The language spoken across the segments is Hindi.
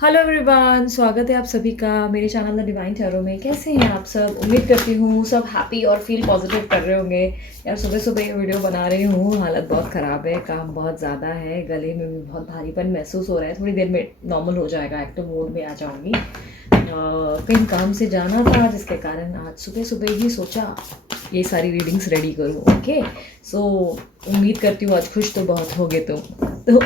हेलो एवरीवन, स्वागत है आप सभी का मेरे चैनल द डिवाइन टैरो में। कैसे हैं आप सब? उम्मीद करती हूँ सब हैप्पी और फील पॉजिटिव कर रहे होंगे। यार सुबह सुबह ये वीडियो बना रही हूँ, हालत बहुत ख़राब है, काम बहुत ज़्यादा है, गले में भी बहुत भारीपन महसूस हो रहा है। थोड़ी देर में नॉर्मल हो जाएगा, एक्टिव मोड में आ जाऊँगी। कहीं काम से जाना था जिसके कारण आज सुबह सुबह ही सोचा ये सारी रीडिंग्स रेडी करूँ। ओके, सो उम्मीद करती हूँ आज खुश तो बहुत होगे तुम। तो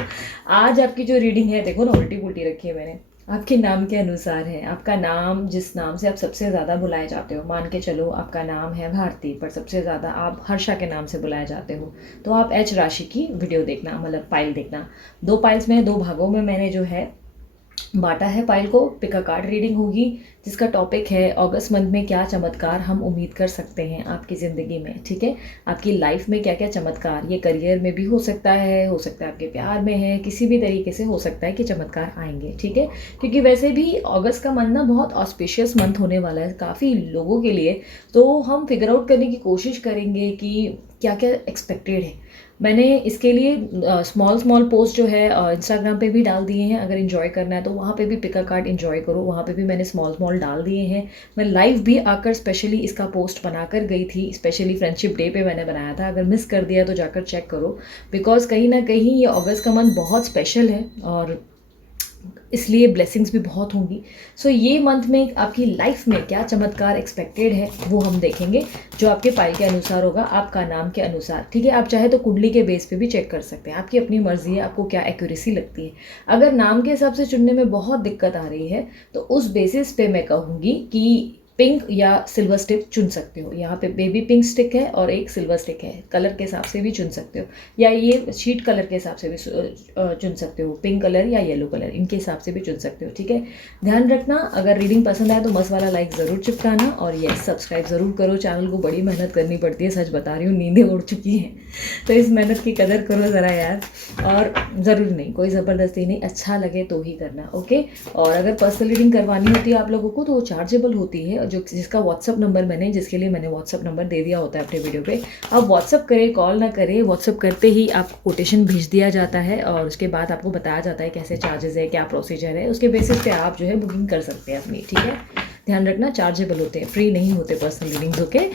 आज आपकी जो रीडिंग है, देखो ना उल्टी पुल्टी रखी है मैंने। आपके नाम के अनुसार है। आपका नाम, जिस नाम से आप सबसे ज़्यादा बुलाए जाते हो, मान के चलो आपका नाम है भारती, पर सबसे ज़्यादा आप हर्षा के नाम से बुलाए जाते हो, तो आप एच राशि की वीडियो देखना, मतलब फाइल देखना। 2 फाइल्स में, 2 भागों में मैंने जो है बांटा है फाइल को। पिक अ कार्ड रीडिंग होगी जिसका टॉपिक है अगस्त मंथ में क्या चमत्कार हम उम्मीद कर सकते हैं आपकी ज़िंदगी में। ठीक है, आपकी लाइफ में क्या क्या चमत्कार, ये करियर में भी हो सकता है आपके प्यार में है, किसी भी तरीके से हो सकता है कि चमत्कार आएंगे। ठीक है, क्योंकि वैसे भी अगस्त का मंथ ना बहुत ऑस्पिशियस मंथ होने वाला है काफ़ी लोगों के लिए। तो हम फिगर आउट करने की कोशिश करेंगे कि क्या क्या एक्सपेक्टेड है। मैंने इसके लिए स्मॉल स्मॉल पोस्ट जो है इंस्टाग्राम पे भी डाल दिए हैं। अगर इन्जॉय करना है तो वहाँ पे भी पिक अ कार्ड इन्जॉय करो, वहाँ पे भी मैंने स्मॉल स्मॉल डाल दिए हैं। मैं लाइव भी आकर स्पेशली इसका पोस्ट बनाकर गई थी, स्पेशली फ्रेंडशिप डे पे मैंने बनाया था। अगर मिस कर दिया तो जाकर चेक करो, बिकॉज कहीं ना कहीं ये अगस्त का मंथ बहुत स्पेशल है और इसलिए ब्लेसिंग्स भी बहुत होंगी। सो ये मंथ में आपकी लाइफ में क्या चमत्कार एक्सपेक्टेड है वो हम देखेंगे, जो आपके फाइल के अनुसार होगा, आपका नाम के अनुसार। ठीक है, आप चाहे तो कुंडली के बेस पे भी चेक कर सकते हैं, आपकी अपनी मर्जी है, आपको क्या एक्यूरेसी लगती है। अगर नाम के हिसाब से चुनने में बहुत दिक्कत आ रही है तो उस बेसिस पे मैं कहूँगी कि पिंक या सिल्वर स्टिक चुन सकते हो। यहाँ पे बेबी पिंक स्टिक है और एक सिल्वर स्टिक है, कलर के हिसाब से भी चुन सकते हो, या ये शीट कलर के हिसाब से भी चुन सकते हो, पिंक कलर या येलो कलर, इनके हिसाब से भी चुन सकते हो। ठीक है, ध्यान रखना अगर रीडिंग पसंद आए तो मस्त वाला लाइक ज़रूर चिपकाना, और ये सब्सक्राइब ज़रूर करो। चैनल को बड़ी मेहनत करनी पड़ती है, सच बता रही हूँ, नींदें उड़ चुकी हैं, तो इस मेहनत की कदर करो ज़रा यार। और ज़रूर नहीं, कोई ज़बरदस्ती नहीं, अच्छा लगे तो ही करना। ओके, और अगर पर्सनल रीडिंग करवानी होती है आप लोगों को तो वो चार्जेबल होती है, जो जिसका व्हाट्सअप नंबर मैंने, जिसके लिए मैंने व्हाट्सअप नंबर दे दिया होता है अपने वीडियो पे। आप व्हाट्सअप करें, कॉल ना करें, व्हाट्सअप करते ही आपको कोटेशन भेज दिया जाता है और उसके बाद आपको बताया जाता है कैसे चार्जेस है, क्या प्रोसीजर है, उसके बेसिस पे आप जो है बुकिंग कर सकते हैं अपनी। ठीक है, ध्यान रखना चार्जेबल होते हैं, फ्री नहीं होते पर्सनल रीडिंग्स। ओके,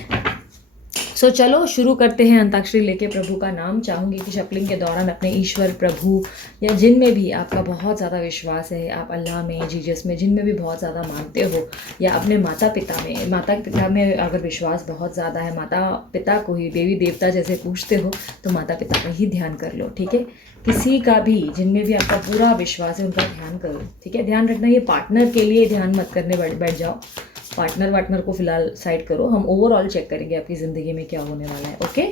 सो चलो शुरू करते हैं। अंताक्षरी लेके प्रभु का नाम चाहूँगी कि शफलिंग के दौरान अपने ईश्वर, प्रभु या जिन में भी आपका बहुत ज़्यादा विश्वास है, आप अल्लाह में, जीजस में, जिन में भी बहुत ज़्यादा मानते हो, या अपने माता पिता में अगर विश्वास बहुत ज़्यादा है, माता पिता को ही देवी देवता जैसे पूछते हो, तो माता पिता का ही ध्यान कर लो। ठीक है, किसी का भी, जिनमें भी आपका पूरा विश्वास है उनका ध्यान करो। ठीक है, ध्यान रखना ये पार्टनर के लिए ध्यान मत करने बैठ जाओ, पार्टनर को फिलहाल साइड करो। हम ओवरऑल चेक करेंगे आपकी ज़िंदगी में क्या होने वाला है। ओके,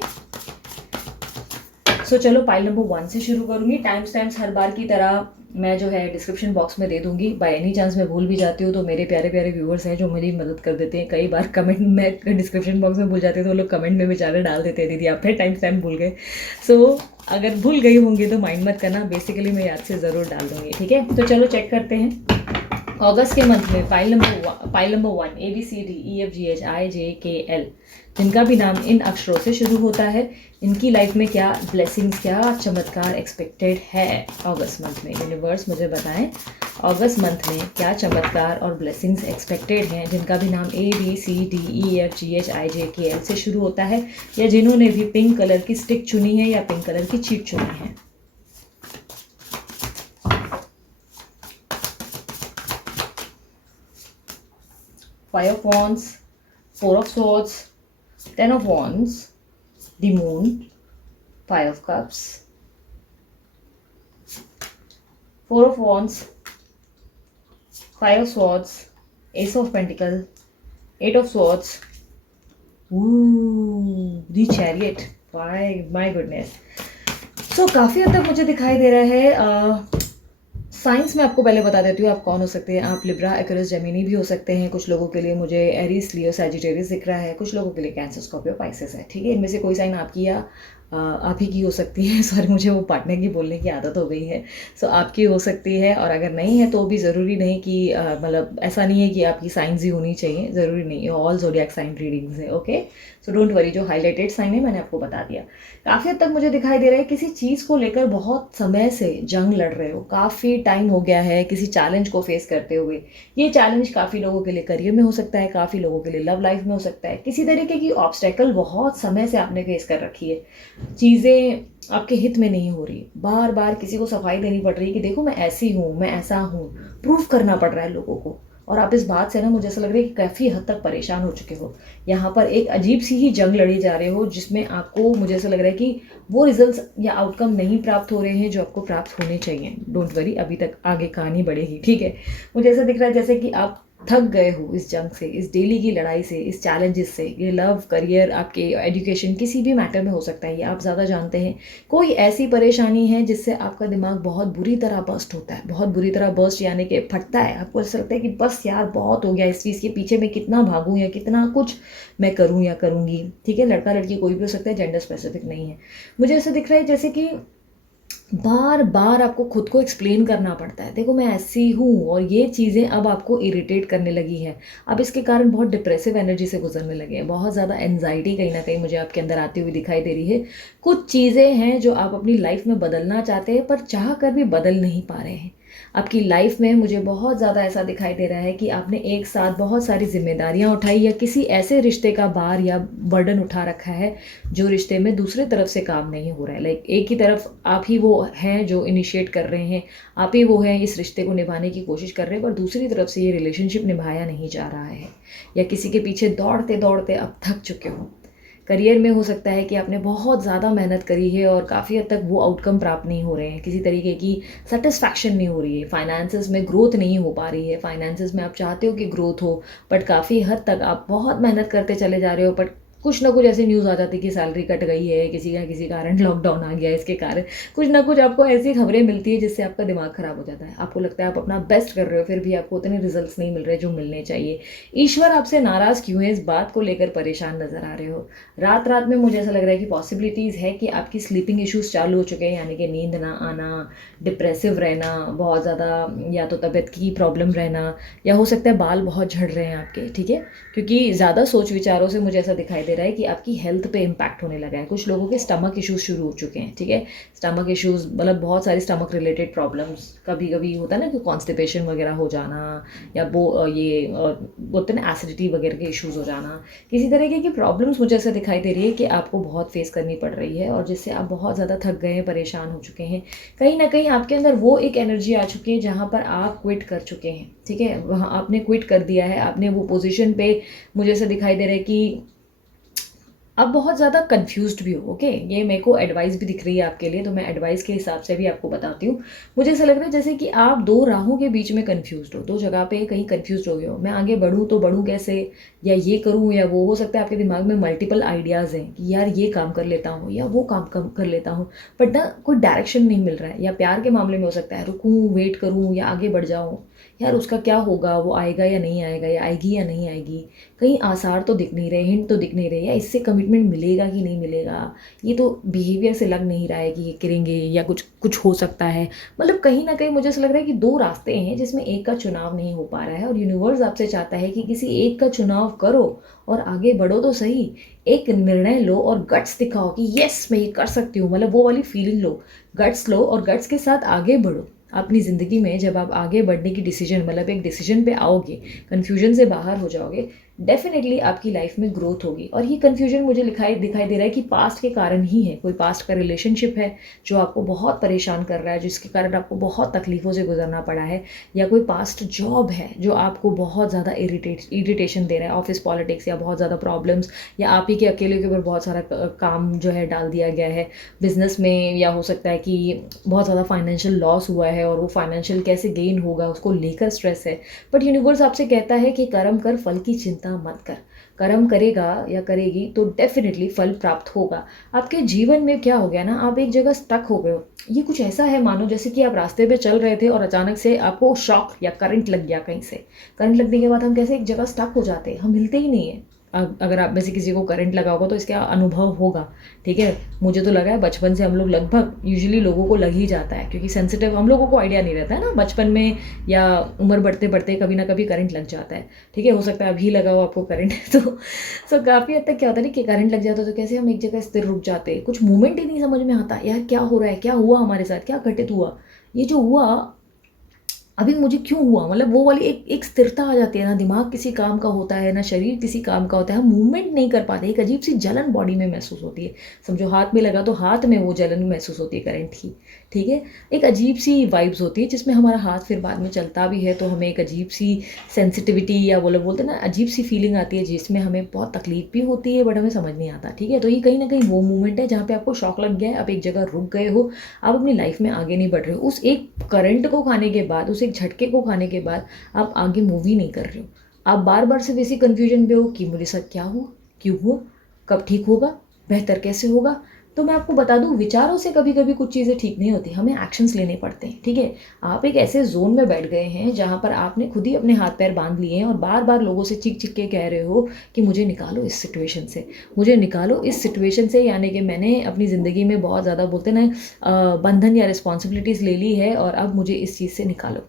सो चलो पाइल नंबर 1 से शुरू करूँगी। टाइम्स हर बार की तरह मैं जो है डिस्क्रिप्शन बॉक्स में दे दूंगी। बाय एनी चांस मैं भूल भी जाती हूँ तो मेरे प्यारे प्यारे व्यूअर्स हैं जो मेरी मदद कर देते हैं। कई बार कमेंट में डिस्क्रिप्शन बॉक्स में भूल जाते हैं तो वो लोग कमेंट में बेचारे डाल देते हैं, दीदी आप फिर टाइम भूल गए। सो अगर भूल गई होंगी तो माइंड मत करना, बेसिकली मैं याद से ज़रूर डाल दूँगी। ठीक है, तो चलो चेक करते हैं। अगस्त के मंथ में फाइल नंबर 1 ABCDEFGHIJKL, जिनका भी नाम इन अक्षरों से शुरू होता है, इनकी लाइफ में क्या ब्लेसिंग्स, क्या चमत्कार एक्सपेक्टेड है अगस्त मंथ में। यूनिवर्स मुझे बताएं अगस्त मंथ में क्या चमत्कार और ब्लेसिंग्स एक्सपेक्टेड हैं, जिनका भी नाम ABCDEFGHIJKL से शुरू होता है, या जिन्होंने भी पिंक कलर की स्टिक चुनी है या पिंक कलर की चीट चुनी है। Five of Wands, Four of Swords, Ten of Wands, the Moon, Five of Cups, Four of Wands, Five of Swords, Ace of Pentacles, Eight of Swords, the Chariot. My goodness. So काफ़ी हद तक मुझे दिखाई दे रहा है साइंस में। आपको पहले बता देती हूँ आप कौन हो सकते हैं। आप लिब्रा, एक्वेरियस, जेमिनी भी हो सकते हैं। कुछ लोगों के लिए मुझे एरीज, लियो, सैजिटेरियस दिख रहा है। कुछ लोगों के लिए कैंसर, स्कॉर्पियो, पाइसेस है। ठीक है, इनमें से कोई साइन आपकी या आप ही की हो सकती है। सॉरी, मुझे वो पार्टनर की बोलने की आदत हो गई है। सो आपकी हो सकती है, और अगर नहीं है तो भी ज़रूरी नहीं कि मतलब ऐसा नहीं है कि आपकी साइंस ही होनी चाहिए, ज़रूरी नहीं है। ऑल ज़ोडिएक साइन रीडिंग्स है, ओके। सो डोंट वरी, जो हाईलाइटेड साइन है मैंने आपको बता दिया। काफ़ी हद तक मुझे दिखाई दे रहा है किसी चीज़ को लेकर बहुत समय से जंग लड़ रहे हो, काफ़ी टाइम हो गया है किसी चैलेंज को फेस करते हुए। ये चैलेंज काफ़ी लोगों के लिए करियर में हो सकता है, काफ़ी लोगों के लिए लव लाइफ में हो सकता है। किसी तरीके की ऑब्स्टेकल बहुत समय से आपने फेस कर रखी है, चीज़ें आपके हित में नहीं हो रही, बार बार किसी को सफाई देनी पड़ रही है कि देखो मैं ऐसी हूँ, मैं ऐसा हूँ, प्रूफ करना पड़ रहा है लोगों को। और आप इस बात से ना, मुझे ऐसा लग रहा है कि काफ़ी हद तक परेशान हो चुके हो। यहाँ पर एक अजीब सी ही जंग लड़ी जा रहे हो, जिसमें आपको, मुझे ऐसा लग रहा है कि वो रिजल्ट्स या आउटकम नहीं प्राप्त हो रहे हैं जो आपको प्राप्त होने चाहिए। डोंट वरी, अभी तक आगे कहानी बढ़ेगी, ठीक है। मुझे ऐसा दिख रहा है जैसे कि आप थक गए हो इस जंग से, इस डेली की लड़ाई से, इस चैलेंजेस से। ये लव, करियर, आपके एजुकेशन, किसी भी मैटर में हो सकता है, ये आप ज़्यादा जानते हैं। कोई ऐसी परेशानी है जिससे आपका दिमाग बहुत बुरी तरह बर्स्ट होता है, बहुत बुरी तरह बर्स्ट यानी कि फटता है। आपको ऐसा लगता है कि बस यार बहुत हो गया, इस चीज़ के पीछे मैं कितना भागूं या कितना कुछ मैं करूं या करूंगी, ठीक है। लड़का लड़की कोई भी हो सकता है, जेंडर स्पेसिफिक नहीं है। मुझे ऐसा दिख रहा है जैसे कि बार बार आपको खुद को एक्सप्लेन करना पड़ता है, देखो मैं ऐसी हूँ, और ये चीज़ें अब आपको इरिटेट करने लगी हैं। अब इसके कारण बहुत डिप्रेसिव एनर्जी से गुजरने लगे हैं, बहुत ज़्यादा एनजाइटी कहीं ना कहीं मुझे आपके अंदर आती हुई दिखाई दे रही है। कुछ चीज़ें हैं जो आप अपनी लाइफ में बदलना चाहते हैं, पर चाह कर भी बदल नहीं पा रहे हैं। आपकी लाइफ में मुझे बहुत ज़्यादा ऐसा दिखाई दे रहा है कि आपने एक साथ बहुत सारी जिम्मेदारियां उठाई, या किसी ऐसे रिश्ते का भार या बर्डन उठा रखा है जो रिश्ते में दूसरे तरफ से काम नहीं हो रहा है। लाइक एक ही तरफ आप ही वो हैं जो इनिशिएट कर रहे हैं, आप ही वो हैं इस रिश्ते को निभाने की कोशिश कर रहे हैं, पर दूसरी तरफ से ये रिलेशनशिप निभाया नहीं जा रहा है, या किसी के पीछे दौड़ते दौड़ते अब थक चुके हो। करियर में हो सकता है कि आपने बहुत ज़्यादा मेहनत करी है और काफ़ी हद तक वो आउटकम प्राप्त नहीं हो रहे हैं, किसी तरीके की सेटिस्फैक्शन नहीं हो रही है, फाइनेंसेस में ग्रोथ नहीं हो पा रही है, फाइनेंसेस में आप चाहते हो कि ग्रोथ हो, बट काफ़ी हद तक आप बहुत मेहनत करते चले जा रहे हो, बट कुछ ना कुछ ऐसी न्यूज़ आ जाती है कि सैलरी कट गई है, किसी का किसी कारण लॉकडाउन आ गया है, इसके कारण कुछ ना कुछ आपको ऐसी खबरें मिलती है जिससे आपका दिमाग खराब हो जाता है। आपको लगता है आप अपना बेस्ट कर रहे हो, फिर भी आपको उतने रिजल्ट्स नहीं मिल रहे जो मिलने चाहिए। ईश्वर आपसे नाराज़ क्यों है, इस बात को लेकर परेशान नजर आ रहे हो। रात रात में मुझे ऐसा लग रहा है कि पॉसिबिलिटीज़ है कि आपकी स्लीपिंग इश्यूज चालू हो चुके हैं, यानी कि नींद ना आना, डिप्रेसिव रहना, बहुत ज़्यादा या तो तबीयत की प्रॉब्लम रहना, या हो सकता है बाल बहुत झड़ रहे हैं आपके, ठीक है। क्योंकि ज़्यादा सोच विचारों से मुझे ऐसा दिखाई दे रहा है कि आपकी हेल्थ पे इम्पैक्ट होने लगा है। कुछ लोगों के स्टमक इश्यूज शुरू हो चुके हैं, ठीक है। स्टमक इश्यूज मतलब बहुत सारी स्टमक रिलेटेड प्रॉब्लम्स, कभी कभी होता है ना कि कॉन्स्टिपेशन वगैरह हो जाना, या बोलते हैं ना एसिडिटी वगैरह के इश्यूज हो जाना, किसी तरीके की प्रॉब्लम्स मुझे ऐसा दिखाई दे रही है कि आपको बहुत फेस करनी पड़ रही है, और जिससे आप बहुत ज़्यादा थक गए हैं, परेशान हो चुके हैं। कहीं ना कहीं आपके अंदर वो एक एनर्जी आ चुकी है जहाँ पर आप क्विट कर चुके हैं, ठीक है। वहाँ आपने क्विट कर दिया है, आपने वो पोजीशन पे, मुझे ऐसा दिखाई दे रहा है कि आप बहुत ज़्यादा कंफ्यूज्ड भी हो, ओके। ये मेरे को एडवाइस भी दिख रही है आपके लिए, तो मैं एडवाइस के हिसाब से भी आपको बताती हूँ। मुझे ऐसा लग रहा है जैसे कि आप दो राहों के बीच में कंफ्यूज्ड हो, दो जगह पे कहीं कंफ्यूज्ड हो गए हो। मैं आगे बढ़ूँ तो बढ़ूँ कैसे, या ये करूँ या वो। हो सकता है आपके दिमाग में मल्टीपल आइडियाज़ हैं कि यार ये काम कर लेता हूँ या वो काम कर लेता हूँ, बट ना कोई डायरेक्शन नहीं मिल रहा है। या प्यार के मामले में हो सकता है रुकूँ, वेट करूँ, या आगे बढ़ जाऊँ, यार उसका क्या होगा, वो आएगा या नहीं आएगा, या आएगी या नहीं आएगी, कहीं आसार तो दिख नहीं रहे, हिंट तो दिख नहीं रहे, या इससे कमिटमेंट मिलेगा कि नहीं मिलेगा, ये तो बिहेवियर से लग नहीं रहा है कि ये करेंगे या कुछ कुछ हो सकता है। मतलब कहीं ना कहीं मुझे ऐसा लग रहा है कि दो रास्ते हैं जिसमें एक का चुनाव नहीं हो पा रहा है, और यूनिवर्स आपसे चाहता है कि किसी एक का चुनाव करो और आगे बढ़ो तो सही। एक निर्णय लो और गट्स दिखाओ कि यस मैं ये कर सकती हूँ, मतलब वो वाली फीलिंग लो, गट्स लो और गट्स के साथ आगे बढ़ो। अपनी ज़िंदगी में जब आप आगे बढ़ने की डिसीजन, मतलब एक डिसीजन पे आओगे, कन्फ्यूजन से बाहर हो जाओगे, डेफिनेटली आपकी लाइफ में ग्रोथ होगी। और ये कन्फ्यूजन मुझे दिखाई दे रहा है कि पास्ट के कारण ही है। कोई पास्ट का रिलेशनशिप है जो आपको बहुत परेशान कर रहा है, जिसके कारण आपको बहुत तकलीफ़ों से गुजरना पड़ा है, या कोई पास्ट जॉब है जो आपको बहुत ज़्यादा इरिटेशन दे रहा है, ऑफिस पॉलिटिक्स या बहुत ज़्यादा प्रॉब्लम्स, या आप ही के अकेले के ऊपर बहुत सारा काम जो है डाल दिया गया है बिजनेस में, या हो सकता है कि बहुत ज़्यादा फाइनेंशियल लॉस हुआ है और वो फाइनेंशियल कैसे गेन होगा उसको लेकर स्ट्रेस है। बट यूनिवर्स आपसे कहता है कि कर्म कर, फल की चिंता मत कर। कर्म करेगा या करेगी तो डेफिनेटली फल प्राप्त होगा। आपके जीवन में क्या हो गया ना, आप एक जगह स्टक हो गए हो। ये कुछ ऐसा है मानो जैसे कि आप रास्ते पे चल रहे थे और अचानक से आपको शॉक या करंट लग गया कहीं से। करंट लगने के बाद हम कैसे एक जगह स्टक हो जाते हैं, हम हिलते ही नहीं है। अगर आप में से किसी को करंट लगा होगा तो इसका अनुभव होगा, ठीक है। मुझे तो लगा है बचपन से हम लोग लगभग यूजुअली लोगों को लग ही जाता है, क्योंकि सेंसिटिव हम लोगों को आइडिया नहीं रहता है ना बचपन में, या उम्र बढ़ते बढ़ते कभी ना कभी करंट लग जाता है, ठीक है। हो सकता है अभी लगा हो आपको करंट तो काफ़ी हद तक क्या होता है ना कि करंट लग जाता है तो कैसे हम एक जगह स्थिर रुक जाते, कुछ मूवमेंट ही नहीं समझ में आता, यार क्या हो रहा है, क्या हुआ हमारे साथ, क्या घटित हुआ, ये जो हुआ अभी मुझे क्यों हुआ, मतलब वो वाली एक एक स्थिरता आ जाती है ना, दिमाग किसी काम का होता है ना शरीर किसी काम का होता है, हम मूवमेंट नहीं कर पाते, एक अजीब सी जलन बॉडी में महसूस होती है। समझो हाथ में लगा तो हाथ में वो जलन महसूस होती है करंट की, ठीक है। एक अजीब सी वाइब्स होती है जिसमें हमारा हाथ फिर बाद में चलता भी है तो हमें एक अजीब सी सेंसिटिविटी या बोलते हैं ना अजीब सी फीलिंग आती है, जिसमें हमें बहुत तकलीफ भी होती है बट हमें समझ नहीं आता, ठीक है। तो ये कहीं ना कहीं वो मूवमेंट है जहाँ पे आपको शॉक लग गया है, आप एक जगह रुक गए हो, आप अपनी लाइफ में आगे नहीं बढ़ रहे हो, उस एक करंट को खाने के बाद, उस एक झटके को खाने के बाद आप आगे मूव ही नहीं कर रहे हो। आप बार बार सिर्फ इसी कन्फ्यूजन पे हो कि मेरे साथ क्या हुआ, क्यों हुआ, कब ठीक होगा, बेहतर कैसे होगा। तो मैं आपको बता दूं, विचारों से कभी कभी कुछ चीज़ें ठीक नहीं होती, हमें एक्शंस लेने पड़ते हैं, ठीक है। आप एक ऐसे जोन में बैठ गए हैं जहाँ पर आपने खुद ही अपने हाथ पैर बांध लिए हैं और बार बार लोगों से चीख चीख के कह रहे हो कि मुझे निकालो इस सिचुएशन से, मुझे निकालो इस सिचुएशन से, यानी कि मैंने अपनी ज़िंदगी में बहुत ज़्यादा बोलते ना बंधन या रिस्पॉन्सिबिलिटीज़ ले ली है और अब मुझे इस चीज़ से निकालो।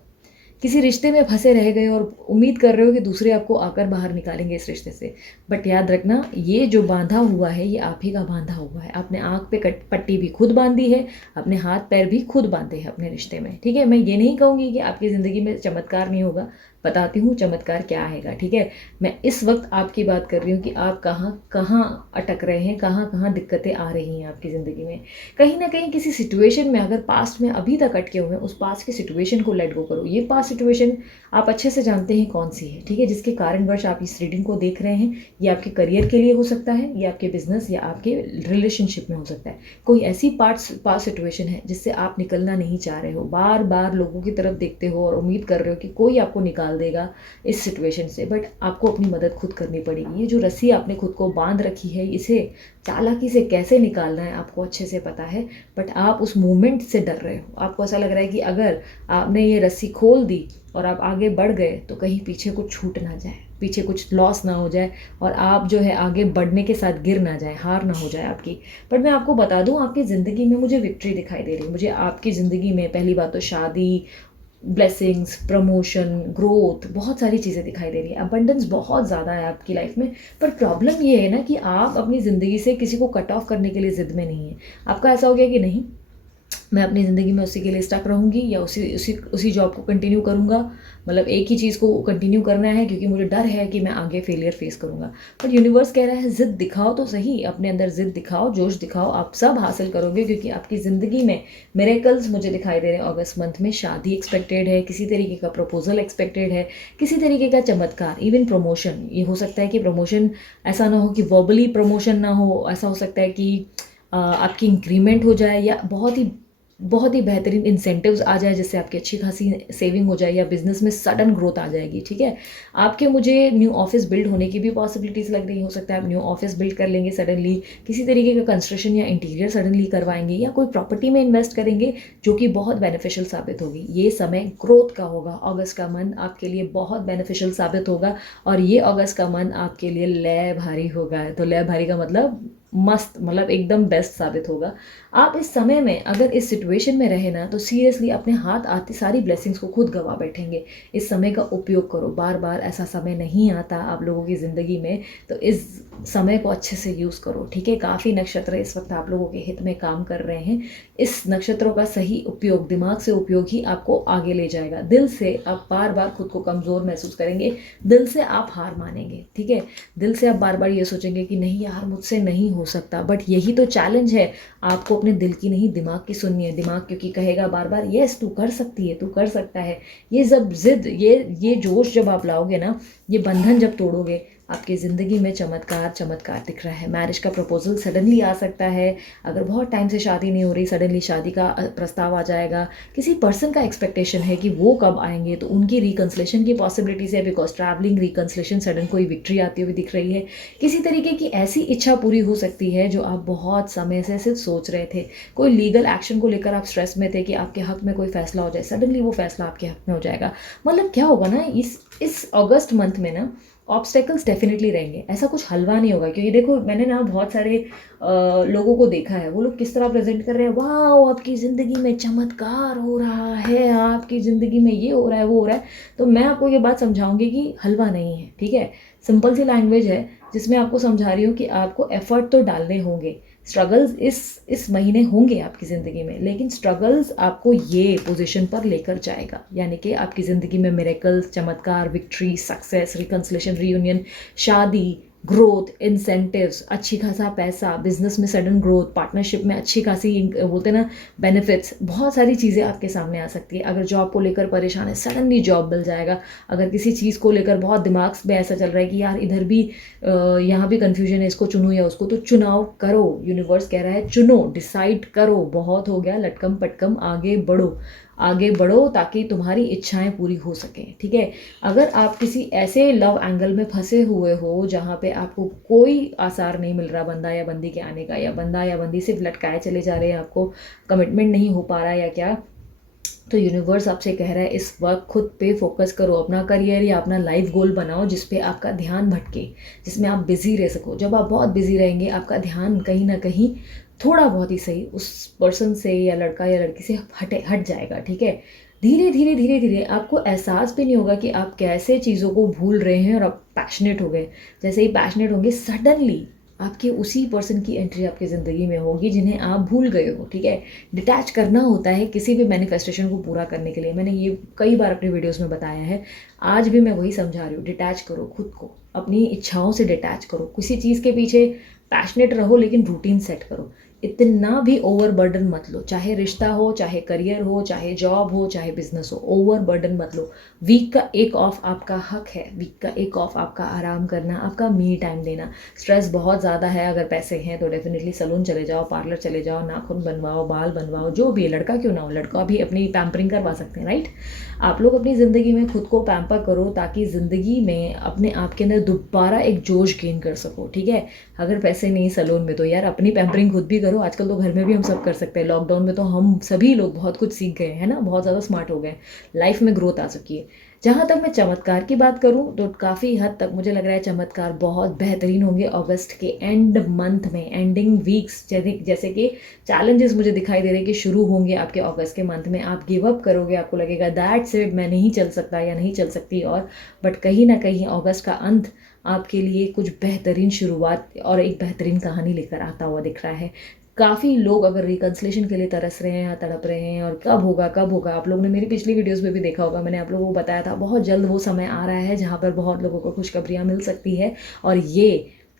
किसी रिश्ते में फंसे रह गए और उम्मीद कर रहे हो कि दूसरे आपको आकर बाहर निकालेंगे इस रिश्ते से, बट याद रखना ये जो बांधा हुआ है ये आप ही का बांधा हुआ है। आपने आँख पे पट्टी भी खुद बांधी है, अपने हाथ पैर भी खुद बांधे हैं अपने रिश्ते में, ठीक है। मैं ये नहीं कहूँगी कि आपकी ज़िंदगी में चमत्कार नहीं होगा, बताती हूँ चमत्कार क्या आएगा, ठीक है। मैं इस वक्त आपकी बात कर रही हूँ कि आप कहाँ कहाँ अटक रहे हैं, कहाँ कहाँ दिक्कतें आ रही हैं आपकी ज़िंदगी में। कहीं ना कहीं किसी सिचुएशन में अगर पास्ट में अभी तक अटके हुए हैं, उस पास्ट की सिचुएशन को लेट गो करो। ये पास्ट सिचुएशन आप अच्छे से जानते हैं कौन सी है, ठीक है, जिसके कारणवश आप इस रीडिंग को देख रहे हैं। ये आपके करियर के लिए हो सकता है, ये आपके बिजनेस या आपके रिलेशनशिप में हो सकता है। कोई ऐसी पास्ट सिचुएशन है जिससे आप निकलना नहीं चाह रहे हो, बार बार लोगों की तरफ देखते हो और उम्मीद कर रहे हो कि कोई आपको निकाल देगा इस सिचुएशन से, बट आपको अपनी मदद खुद करनी पड़ेगी। ये जो रस्सी आपने खुद को बांध रखी है, इसे चालाकी से कैसे निकालना है आपको अच्छे से पता है, बट आप उस मूवमेंट से डर रहे हो। आपको ऐसा लग रहा है कि अगर आपने ये रस्सी खोल दी और आप आगे बढ़ गए तो कहीं पीछे कुछ छूट ना जाए, पीछे कुछ लॉस ना हो जाए और आप जो है आगे बढ़ने के साथ गिर ना जाए, हार ना हो जाए आपकी। बट मैं आपको बता दूं, आपकी ज़िंदगी में मुझे विक्ट्री दिखाई दे रही है। मुझे आपकी ज़िंदगी में पहली बात तो शादी, ब्लेसिंग्स, प्रमोशन, ग्रोथ, बहुत सारी चीज़ें दिखाई दे रही है, अबंडेंस बहुत ज़्यादा है आपकी लाइफ में। पर प्रॉब्लम ये है ना कि आप अपनी ज़िंदगी से किसी को कट ऑफ करने के लिए ज़िद में नहीं है। आपका ऐसा हो गया कि नहीं, मैं अपनी ज़िंदगी में उसी के लिए स्टक रहूँगी या उसी उसी उसी जॉब को कंटिन्यू करूँगा, मतलब एक ही चीज़ को कंटिन्यू करना है क्योंकि मुझे डर है कि मैं आगे फेलियर फेस करूँगा। बट यूनिवर्स कह रहा है ज़िद दिखाओ तो सही, अपने अंदर ज़िद दिखाओ, जोश दिखाओ, आप सब हासिल करोगे, क्योंकि आपकी ज़िंदगी में मिरेकल्स मुझे दिखाई दे रहे हैं। अगस्त मंथ में शादी एक्सपेक्टेड है, किसी तरीके का प्रपोजल एक्सपेक्टेड है, किसी तरीके का चमत्कार, इवन प्रमोशन। ये हो सकता है कि प्रमोशन ऐसा ना हो कि वर्बली प्रमोशन ना हो, ऐसा हो सकता है कि आपकी इंक्रीमेंट हो जाए या बहुत ही बेहतरीन इंसेंटिव्स आ जाए जिससे आपकी अच्छी खासी सेविंग हो जाए या बिजनेस में सडन ग्रोथ आ जाएगी, ठीक है। आपके मुझे न्यू ऑफिस बिल्ड होने की भी पॉसिबिलिटीज़ लग रही हो सकता है आप न्यू ऑफिस बिल्ड कर लेंगे सडनली, किसी तरीके का कंस्ट्रक्शन या इंटीरियर सडनली करवाएंगे या कोई प्रॉपर्टी में इन्वेस्ट करेंगे जो कि बहुत बेनिफिशियल साबित होगी। ये समय ग्रोथ का होगा, अगस्त का मंथ आपके लिए बहुत बेनिफिशियल साबित होगा और ये अगस्त का मंथ आपके लिए लय भारी होगा। तो लय भारी का मतलब मस्त, मतलब एकदम बेस्ट साबित होगा। आप इस समय में अगर इस सिचुएशन में रहे ना तो सीरियसली अपने हाथ आती सारी ब्लेसिंग्स को खुद गवा बैठेंगे। इस समय का उपयोग करो, बार बार ऐसा समय नहीं आता आप लोगों की ज़िंदगी में, तो इस समय को अच्छे से यूज़ करो, ठीक है। काफ़ी नक्षत्र इस वक्त आप लोगों के हित में काम कर रहे हैं। इस नक्षत्रों का सही उपयोग, दिमाग से उपयोग ही आपको आगे ले जाएगा। दिल से आप बार बार खुद को कमज़ोर महसूस करेंगे, दिल से आप हार मानेंगे, ठीक है। दिल से आप बार बार ये सोचेंगे कि नहीं यार मुझसे नहीं हो सकता, बट यही तो चैलेंज है, आपको अपने दिल की नहीं दिमाग की सुननी है। दिमाग क्योंकि कहेगा बार बार यस तू कर सकती है, तू कर सकता है। ये जब जिद, ये जोश जब आप लाओगे ना, ये बंधन जब तोड़ोगे, आपकी ज़िंदगी में चमत्कार चमत्कार दिख रहा है। मैरिज का प्रपोजल सडनली आ सकता है, अगर बहुत टाइम से शादी नहीं हो रही सडनली शादी का प्रस्ताव आ जाएगा। किसी पर्सन का एक्सपेक्टेशन है कि वो कब आएंगे, तो उनकी रिकन्सलेशन की पॉसिबिलिटीज़ है, बिकॉज ट्रैवलिंग रिकन्सलेशन, सडन कोई विक्ट्री आती हुई दिख रही है। किसी तरीके की ऐसी इच्छा पूरी हो सकती है जो आप बहुत समय से सिर्फ सोच रहे थे। कोई लीगल एक्शन को लेकर आप स्ट्रेस में थे कि आपके हक में कोई फैसला हो जाए, सडनली वो फैसला आपके हक में हो जाएगा। मतलब क्या होगा ना, इस अगस्त मंथ में ना ऑब्स्टेकल्स डेफिनेटली रहेंगे, ऐसा कुछ हलवा नहीं होगा। क्योंकि देखो मैंने ना बहुत सारे लोगों को देखा है, वो लोग किस तरह प्रेजेंट कर रहे हैं, वाह आपकी ज़िंदगी में चमत्कार हो रहा है, आपकी ज़िंदगी में ये हो रहा है वो हो रहा है। तो मैं आपको ये बात समझाऊंगी कि हलवा नहीं है, ठीक है। सिंपल सी लैंग्वेज है जिसमें आपको समझा रही हूँ कि आपको एफर्ट तो डालने होंगे, स्ट्रगल्स इस महीने होंगे आपकी ज़िंदगी में, लेकिन स्ट्रगल्स आपको ये पोजीशन पर लेकर जाएगा, यानी कि आपकी ज़िंदगी में मिरेकल्स, चमत्कार, विक्ट्री, सक्सेस, रिकन्सिलेशन, रियूनियन, शादी, ग्रोथ, इंसेंटिव्स, अच्छी खासा पैसा, बिजनेस में सडन ग्रोथ, पार्टनरशिप में अच्छी खासी बोलते हैं ना बेनिफिट्स, बहुत सारी चीज़ें आपके सामने आ सकती है। अगर जॉब को लेकर परेशान है, सडनली जॉब मिल जाएगा। अगर किसी चीज़ को लेकर बहुत दिमाग में ऐसा चल रहा है कि यार इधर भी यहाँ भी कन्फ्यूजन है, इसको चुनूँ या उसको, तो चुनाव करो। यूनिवर्स कह रहा है चुनो, डिसाइड करो, बहुत हो गया लटकम पटकम, आगे बढ़ो, आगे बढ़ो ताकि तुम्हारी इच्छाएं पूरी हो सकें, ठीक है। अगर आप किसी ऐसे लव एंगल में फंसे हुए हो जहाँ पे आपको कोई आसार नहीं मिल रहा बंदा या बंदी के आने का, या बंदा या बंदी सिर्फ लटकाए चले जा रहे हैं, आपको कमिटमेंट नहीं हो पा रहा या क्या, तो यूनिवर्स आपसे कह रहा है इस वक्त खुद पे फोकस करो, अपना करियर या अपना लाइफ गोल बनाओ जिस पे आपका ध्यान भटके, जिसमें आप बिजी रह सको। जब आप बहुत बिजी रहेंगे आपका ध्यान कहीं ना कहीं थोड़ा बहुत ही सही उस पर्सन से या लड़का या लड़की से हट जाएगा, ठीक है। धीरे धीरे धीरे धीरे आपको एहसास भी नहीं होगा कि आप कैसे चीज़ों को भूल रहे हैं और आप पैशनेट हो गए। जैसे ही पैशनेट होंगे सडनली आपके उसी पर्सन की एंट्री आपकी ज़िंदगी में होगी जिन्हें आप भूल गए हो, ठीक है। डिटैच करना होता है किसी भी मैनिफेस्टेशन को पूरा करने के लिए, मैंने ये कई बार अपने वीडियोस में बताया है, आज भी मैं वही समझा रही हूँ। डिटैच करो खुद को, अपनी इच्छाओं से डिटैच करो, किसी चीज़ के पीछे पैशनेट रहो लेकिन रूटीन सेट करो। इतना भी ओवर बर्डन मत लो, चाहे रिश्ता हो, चाहे करियर हो, चाहे जॉब हो, चाहे बिजनेस हो, ओवर बर्डन मत लो। वीक का एक ऑफ आपका हक है, वीक का एक ऑफ आपका आराम करना, आपका मी टाइम देना। स्ट्रेस बहुत ज़्यादा है, अगर पैसे हैं तो डेफिनेटली सलून चले जाओ, पार्लर चले जाओ, नाखून बनवाओ, बाल बनवाओ, जो भी है, लड़का क्यों ना हो, लड़का भी अपनी पैम्परिंग करवा सकते हैं, राइट। आप लोग अपनी ज़िंदगी में खुद को पैम्पर करो ताकि ज़िंदगी में अपने आप के अंदर दोबारा एक जोश गेन कर सको, ठीक है। अगर पैसे नहीं सलून में तो यार अपनी पैम्परिंग खुद भी करो। आजकल तो घर में भी हम सब कर सकते हैं। लॉकडाउन में तो हम सभी लोग बहुत कुछ सीख गए हैं ना, बहुत ज़्यादा स्मार्ट हो गए, लाइफ में ग्रोथ आ चुकी है। जहाँ तक मैं चमत्कार की बात करूँ तो काफ़ी हद तक मुझे लग रहा है चमत्कार बहुत बेहतरीन होंगे अगस्त के एंड मंथ में, एंडिंग वीक्स, जैसे कि चैलेंजेस मुझे दिखाई दे रहे हैं कि शुरू होंगे आपके अगस्त के मंथ में। आप गिव अप करोगे, आपको लगेगा दैट्स इट, मैं नहीं चल सकता या नहीं चल सकती, और बट कहीं ना कहीं अगस्त का अंत आपके लिए कुछ बेहतरीन शुरुआत और एक बेहतरीन कहानी लेकर आता हुआ दिख रहा है। काफ़ी लोग अगर रिकन्सिलेशन के लिए तरस रहे हैं या तड़प रहे हैं और कब होगा कब होगा, आप लोगों ने मेरी पिछली वीडियोस में भी देखा होगा, मैंने आप लोगों को बताया था बहुत जल्द वो समय आ रहा है जहाँ पर बहुत लोगों को खुशखबरियाँ मिल सकती है, और ये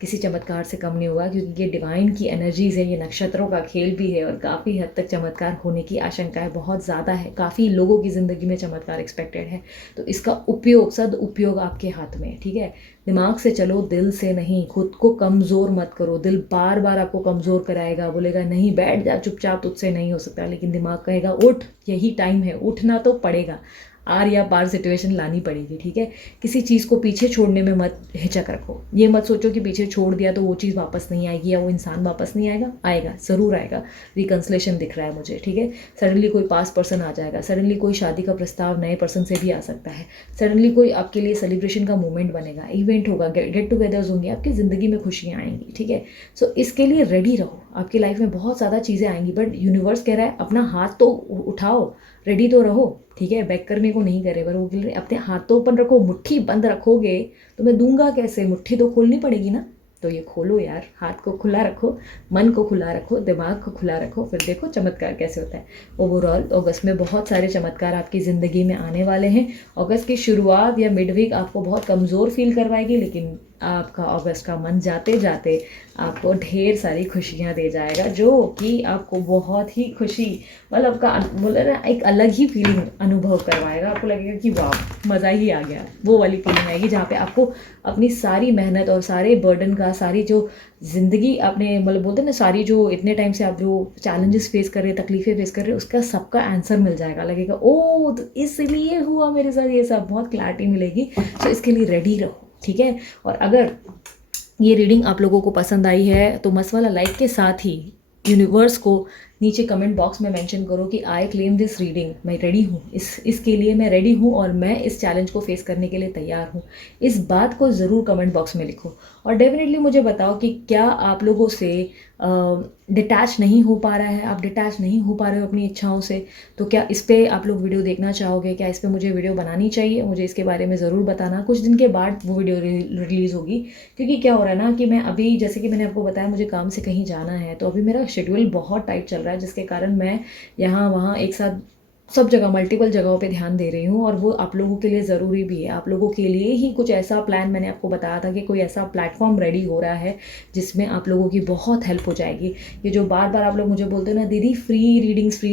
किसी चमत्कार से कम नहीं होगा क्योंकि ये डिवाइन की एनर्जीज है, ये नक्षत्रों का खेल भी है, और काफ़ी हद तक चमत्कार होने की आशंकाएं बहुत ज़्यादा है। काफ़ी लोगों की ज़िंदगी में चमत्कार एक्सपेक्टेड है, तो इसका उपयोग, सदउपयोग आपके हाथ में है, ठीक है। दिमाग से चलो, दिल से नहीं। खुद को कमज़ोर मत करो, दिल बार बार आपको कमज़ोर कराएगा, बोलेगा नहीं बैठ जा चुपचाप, तुझसे नहीं हो सकता, लेकिन दिमाग कहेगा उठ, यही टाइम है, उठना तो पड़ेगा, आर या पार सिचुएशन लानी पड़ेगी, ठीक है। किसी चीज़ को पीछे छोड़ने में मत हिचक रखो, ये मत सोचो कि पीछे छोड़ दिया तो वो चीज़ वापस नहीं आएगी या वो इंसान वापस नहीं आएगा, आएगा, ज़रूर आएगा। रिकन्सिलेशन दिख रहा है मुझे, ठीक है। सडनली कोई पास पर्सन आ जाएगा, सडनली कोई शादी का प्रस्ताव नए पर्सन से भी आ सकता है, सडनली कोई आपके लिए सेलिब्रेशन का मोमेंट बनेगा, इवेंट होगा, गेट टुगेदर्स होंगे, आपकी ज़िंदगी में खुशियाँ आएंगी, ठीक है। सो इसके लिए रेडी रहो, आपकी लाइफ में बहुत ज़्यादा चीज़ें आएंगी, बट यूनिवर्स कह रहा है अपना हाथ तो उठाओ, रेडी तो रहो, ठीक है। बैक करने को नहीं करे, पर वो बोल रहे अपने हाथ तो ओपन रखो, मुट्ठी बंद रखोगे तो मैं दूंगा कैसे, मुट्ठी तो खोलनी पड़ेगी ना, तो ये खोलो यार, हाथ को खुला रखो, मन को खुला रखो, दिमाग को खुला रखो, फिर देखो चमत्कार कैसे होता है। ओवरऑल अगस्त में बहुत सारे चमत्कार आपकी ज़िंदगी में आने वाले हैं। अगस्त की शुरुआत या मिड वीक आपको बहुत कमज़ोर फील करवाएगी, लेकिन आपका अगस्त का मन जाते जाते आपको ढेर सारी खुशियाँ दे जाएगा, जो कि आपको बहुत ही खुशी, मतलब का बोले ना एक अलग ही फीलिंग अनुभव करवाएगा। आपको लगेगा कि वाह मज़ा ही आ गया, वो वाली फीलिंग आएगी जहाँ पे आपको अपनी सारी मेहनत और सारे बर्डन का, सारी जो ज़िंदगी आपने मतलब बोलते हैं ना, सारी जो इतने टाइम से आप जो चैलेंजेस फेस कर रहे हैं, तकलीफ़ें फेस कर रहे हैं, उसका सबका आंसर मिल जाएगा। लगेगा ओ तो इसलिए हुआ मेरे साथ ये सब, बहुत क्लैरिटी मिलेगी। तो इसके लिए रेडी रहो, ठीक है। और अगर ये रीडिंग आप लोगों को पसंद आई है तो मस्त वाला लाइक के साथ ही यूनिवर्स को नीचे कमेंट बॉक्स में मेंशन करो कि आई क्लेम दिस रीडिंग, मैं रेडी हूँ, इसके लिए मैं रेडी हूँ और मैं इस चैलेंज को फेस करने के लिए तैयार हूँ। इस बात को ज़रूर कमेंट बॉक्स में लिखो और डेफिनेटली मुझे बताओ कि क्या आप लोगों से डिटैच नहीं हो पा रहा है, आप डिटैच नहीं हो पा रहे हो अपनी इच्छाओं से, तो क्या इस पर आप लोग वीडियो देखना चाहोगे, क्या इस पर मुझे वीडियो बनानी चाहिए? मुझे इसके बारे में ज़रूर बताना। कुछ दिन के बाद वो वीडियो रिलीज़ होगी, क्योंकि क्या हो रहा है ना कि मैं अभी, जैसे कि मैंने आपको बताया, मुझे काम से कहीं जाना है, तो अभी मेरा शेड्यूल बहुत टाइट चल रहा है, जिसके कारण मैं यहाँ वहाँ एक साथ सब जगह मल्टीपल जगहों पे ध्यान दे रही हूँ और वो आप लोगों के लिए ज़रूरी भी है। आप लोगों के लिए ही कुछ ऐसा प्लान, मैंने आपको बताया था कि कोई ऐसा प्लेटफॉर्म रेडी हो रहा है जिसमें आप लोगों की बहुत हेल्प हो जाएगी। ये जो बार बार आप लोग मुझे बोलते हो ना, दीदी फ्री रीडिंग्स,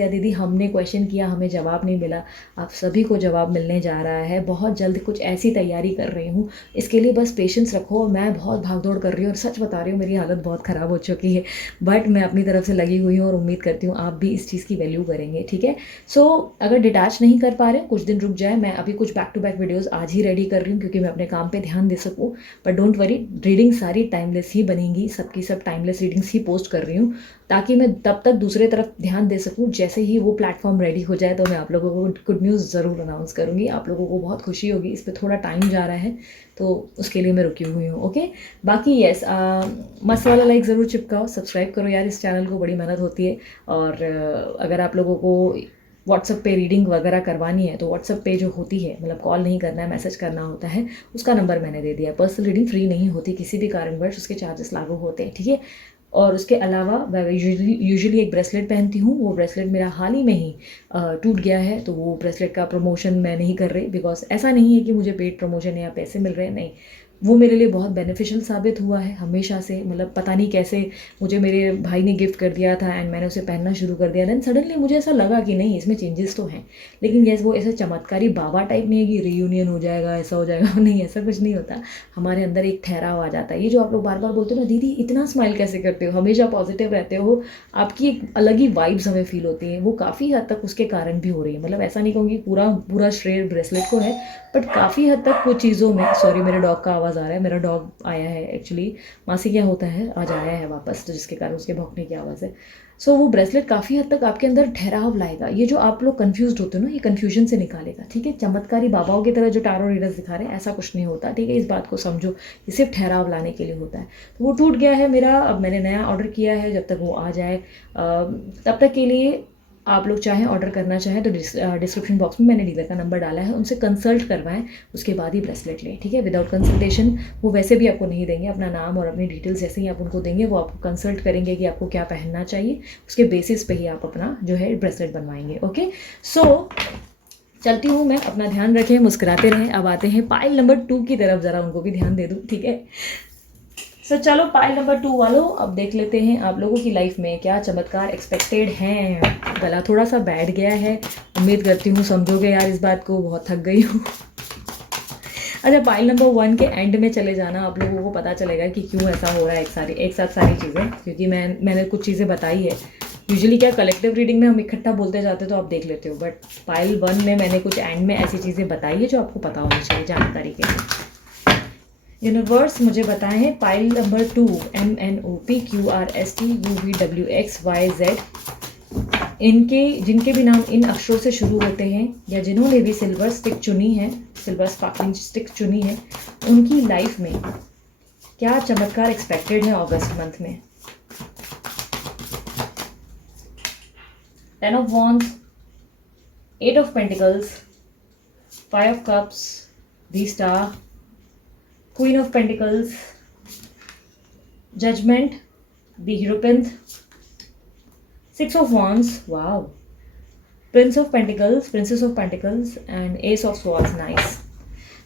या दीदी हमने क्वेश्चन किया हमें जवाब नहीं मिला, आप सभी को जवाब मिलने जा रहा है। बहुत जल्द कुछ ऐसी तैयारी कर रही हूँ, इसके लिए बस पेशेंस रखो। मैं बहुत भागदौड़ कर रही हूँ और सच बता रही हूँ, मेरी हालत बहुत ख़राब हो चुकी है, बट मैं अपनी तरफ से लगी हुई हूँ और उम्मीद करती हूँ आप भी इस चीज़ की वैल्यू करेंगे, ठीक है? सो अगर डिटैच नहीं कर पा रहे हैं, कुछ दिन रुक जाए। मैं अभी कुछ बैक टू बैक वीडियोस आज ही रेडी कर रही हूँ, क्योंकि मैं अपने काम पे ध्यान दे सकूँ। बट डोंट वरी, रीडिंग सारी टाइमलेस ही बनेंगी, सबकी सब टाइमलेस रीडिंग्स ही पोस्ट कर रही हूँ, ताकि मैं तब तक दूसरे तरफ ध्यान दे सकूँ। जैसे ही वो प्लेटफॉर्म रेडी हो जाए तो मैं आप लोगों को गुड न्यूज़ ज़रूर अनाउंस करूँगी। आप लोगों को बहुत खुशी होगी। इस पर थोड़ा टाइम जा रहा है, तो उसके लिए मैं रुकी हुई हूँ। ओके, बाकी येस, मस्त वाला लाइक ज़रूर चिपकाओ, सब्सक्राइब करो यार, इस चैनल को बड़ी मेहनत होती है। और अगर आप लोगों को व्हाट्सअप पे रीडिंग वगैरह करवानी है तो व्हाट्सअप पे जो होती है, मतलब कॉल नहीं करना है, मैसेज करना होता है, उसका नंबर मैंने दे दिया है। पर्सनल रीडिंग फ्री नहीं होती, किसी भी कारणवश उसके चार्जेस लागू होते हैं, ठीक है? और उसके अलावा मैं यूजुअली एक ब्रेसलेट पहनती हूँ। वो ब्रेसलेट मेरा हाल ही में ही टूट गया है, तो वो ब्रेसलेट का प्रमोशन मैं नहीं कर रही, बिकॉज ऐसा नहीं है कि मुझे पेड प्रमोशन या पैसे मिल रहे हैं, नहीं। वो मेरे लिए बहुत बेनिफिशियल साबित हुआ है हमेशा से। मतलब पता नहीं कैसे मुझे मेरे भाई ने गिफ्ट कर दिया था एंड मैंने उसे पहनना शुरू कर दिया। देन सडनली मुझे ऐसा लगा कि नहीं, इसमें चेंजेस तो हैं, लेकिन यस, वो ऐसा चमत्कारी बाबा टाइप नहीं है कि रीयूनियन हो जाएगा, ऐसा हो जाएगा नहीं, ऐसा कुछ नहीं होता। हमारे अंदर एक ठहराव आ जाता है। ये जो आप लोग बार बार बोलते हो ना, दीदी इतना स्माइल कैसे करते हो, हमेशा पॉजिटिव रहते हो, आपकी एक अलग ही वाइब्स हमें फील होती हैं, वो काफ़ी हद तक उसके कारण भी हो रही है। मतलब ऐसा नहीं कहूँगी पूरा पूरा श्रेय ब्रेसलेट को है, बट काफ़ी हद तक कुछ चीज़ों में, सॉरी मेरे डॉग का आवाज़ आ रहा है, मेरा डॉग आया है एक्चुअली, मासी क्या होता है आज आया है वापस, तो जिसके कारण उसके भौंकने की आवाज़ है। सो वो ब्रेसलेट काफ़ी हद तक आपके अंदर ठहराव लाएगा। ये जो आप लोग कंफ्यूज होते हो ना, ये कन्फ्यूजन से निकालेगा, ठीक है? चमत्कारी बाबाओं की तरह जो टारो रीडर्स दिखा रहे हैं, ऐसा कुछ नहीं होता, ठीक है? इस बात को समझो, ये सिर्फ ठहराव लाने के लिए होता है। तो वो टूट गया है मेरा, अब मैंने नया ऑर्डर किया है। जब तक वो आ जाए तब तक के लिए आप लोग चाहें ऑर्डर करना चाहें तो डिस्क्रिप्शन बॉक्स में मैंने डीलर का नंबर डाला है, उनसे कंसल्ट करवाएं, उसके बाद ही ब्रेसलेट लें, ठीक है? विदाउट कंसल्टेशन वो वैसे भी आपको नहीं देंगे। अपना नाम और अपनी डिटेल्स जैसे ही आप उनको देंगे, वो आपको कंसल्ट करेंगे कि आपको क्या पहनना चाहिए, उसके बेसिस पे ही आप अपना जो है ब्रेसलेट बनवाएंगे। ओके, सो चलती हूँ मैं, अपना ध्यान रखें, मुस्कुराते रहें। अब आते हैं पाइल नंबर 2 की तरफ, ज़रा उनको भी ध्यान दे दूँ, ठीक है? सो चलो पाइल नंबर 2 वालों, अब देख लेते हैं आप लोगों की लाइफ में क्या चमत्कार एक्सपेक्टेड हैं। गला थोड़ा सा बैठ गया है, उम्मीद करती हूँ समझोगे यार इस बात को, बहुत थक गई हूँ। अच्छा, पाइल नंबर 1 के एंड में चले जाना, आप लोगों को पता चलेगा कि क्यों ऐसा हो रहा है एक साथ सारी चीज़ें, क्योंकि मैंने कुछ चीज़ें बताई है। यूजुअली क्या कलेक्टिव रीडिंग में हम इकट्ठा बोलते जाते तो आप देख लेते हो, बट पाइल 1 में मैंने कुछ एंड में ऐसी चीज़ें बताई है जो आपको पता होनी चाहिए जानकारी के लिए। यूनिवर्स मुझे बताएं पाइल नंबर 2, MNOPQRSTUVWXYZ, इनके जिनके भी नाम इन अक्षरों से शुरू होते हैं या जिन्होंने भी सिल्वर स्टिक चुनी है, सिल्वर स्पार्कलिंग स्टिक चुनी है, उनकी लाइफ में क्या चमत्कार एक्सपेक्टेड है अगस्त मंथ में। 10 of Wands, 8 of Pentacles, 5 of Cups, the Star, Queen of Pentacles, Judgment, the Hierophant, 6 of Wands, wow, Prince of Pentacles, Princess of Pentacles and Ace of Swords, nice.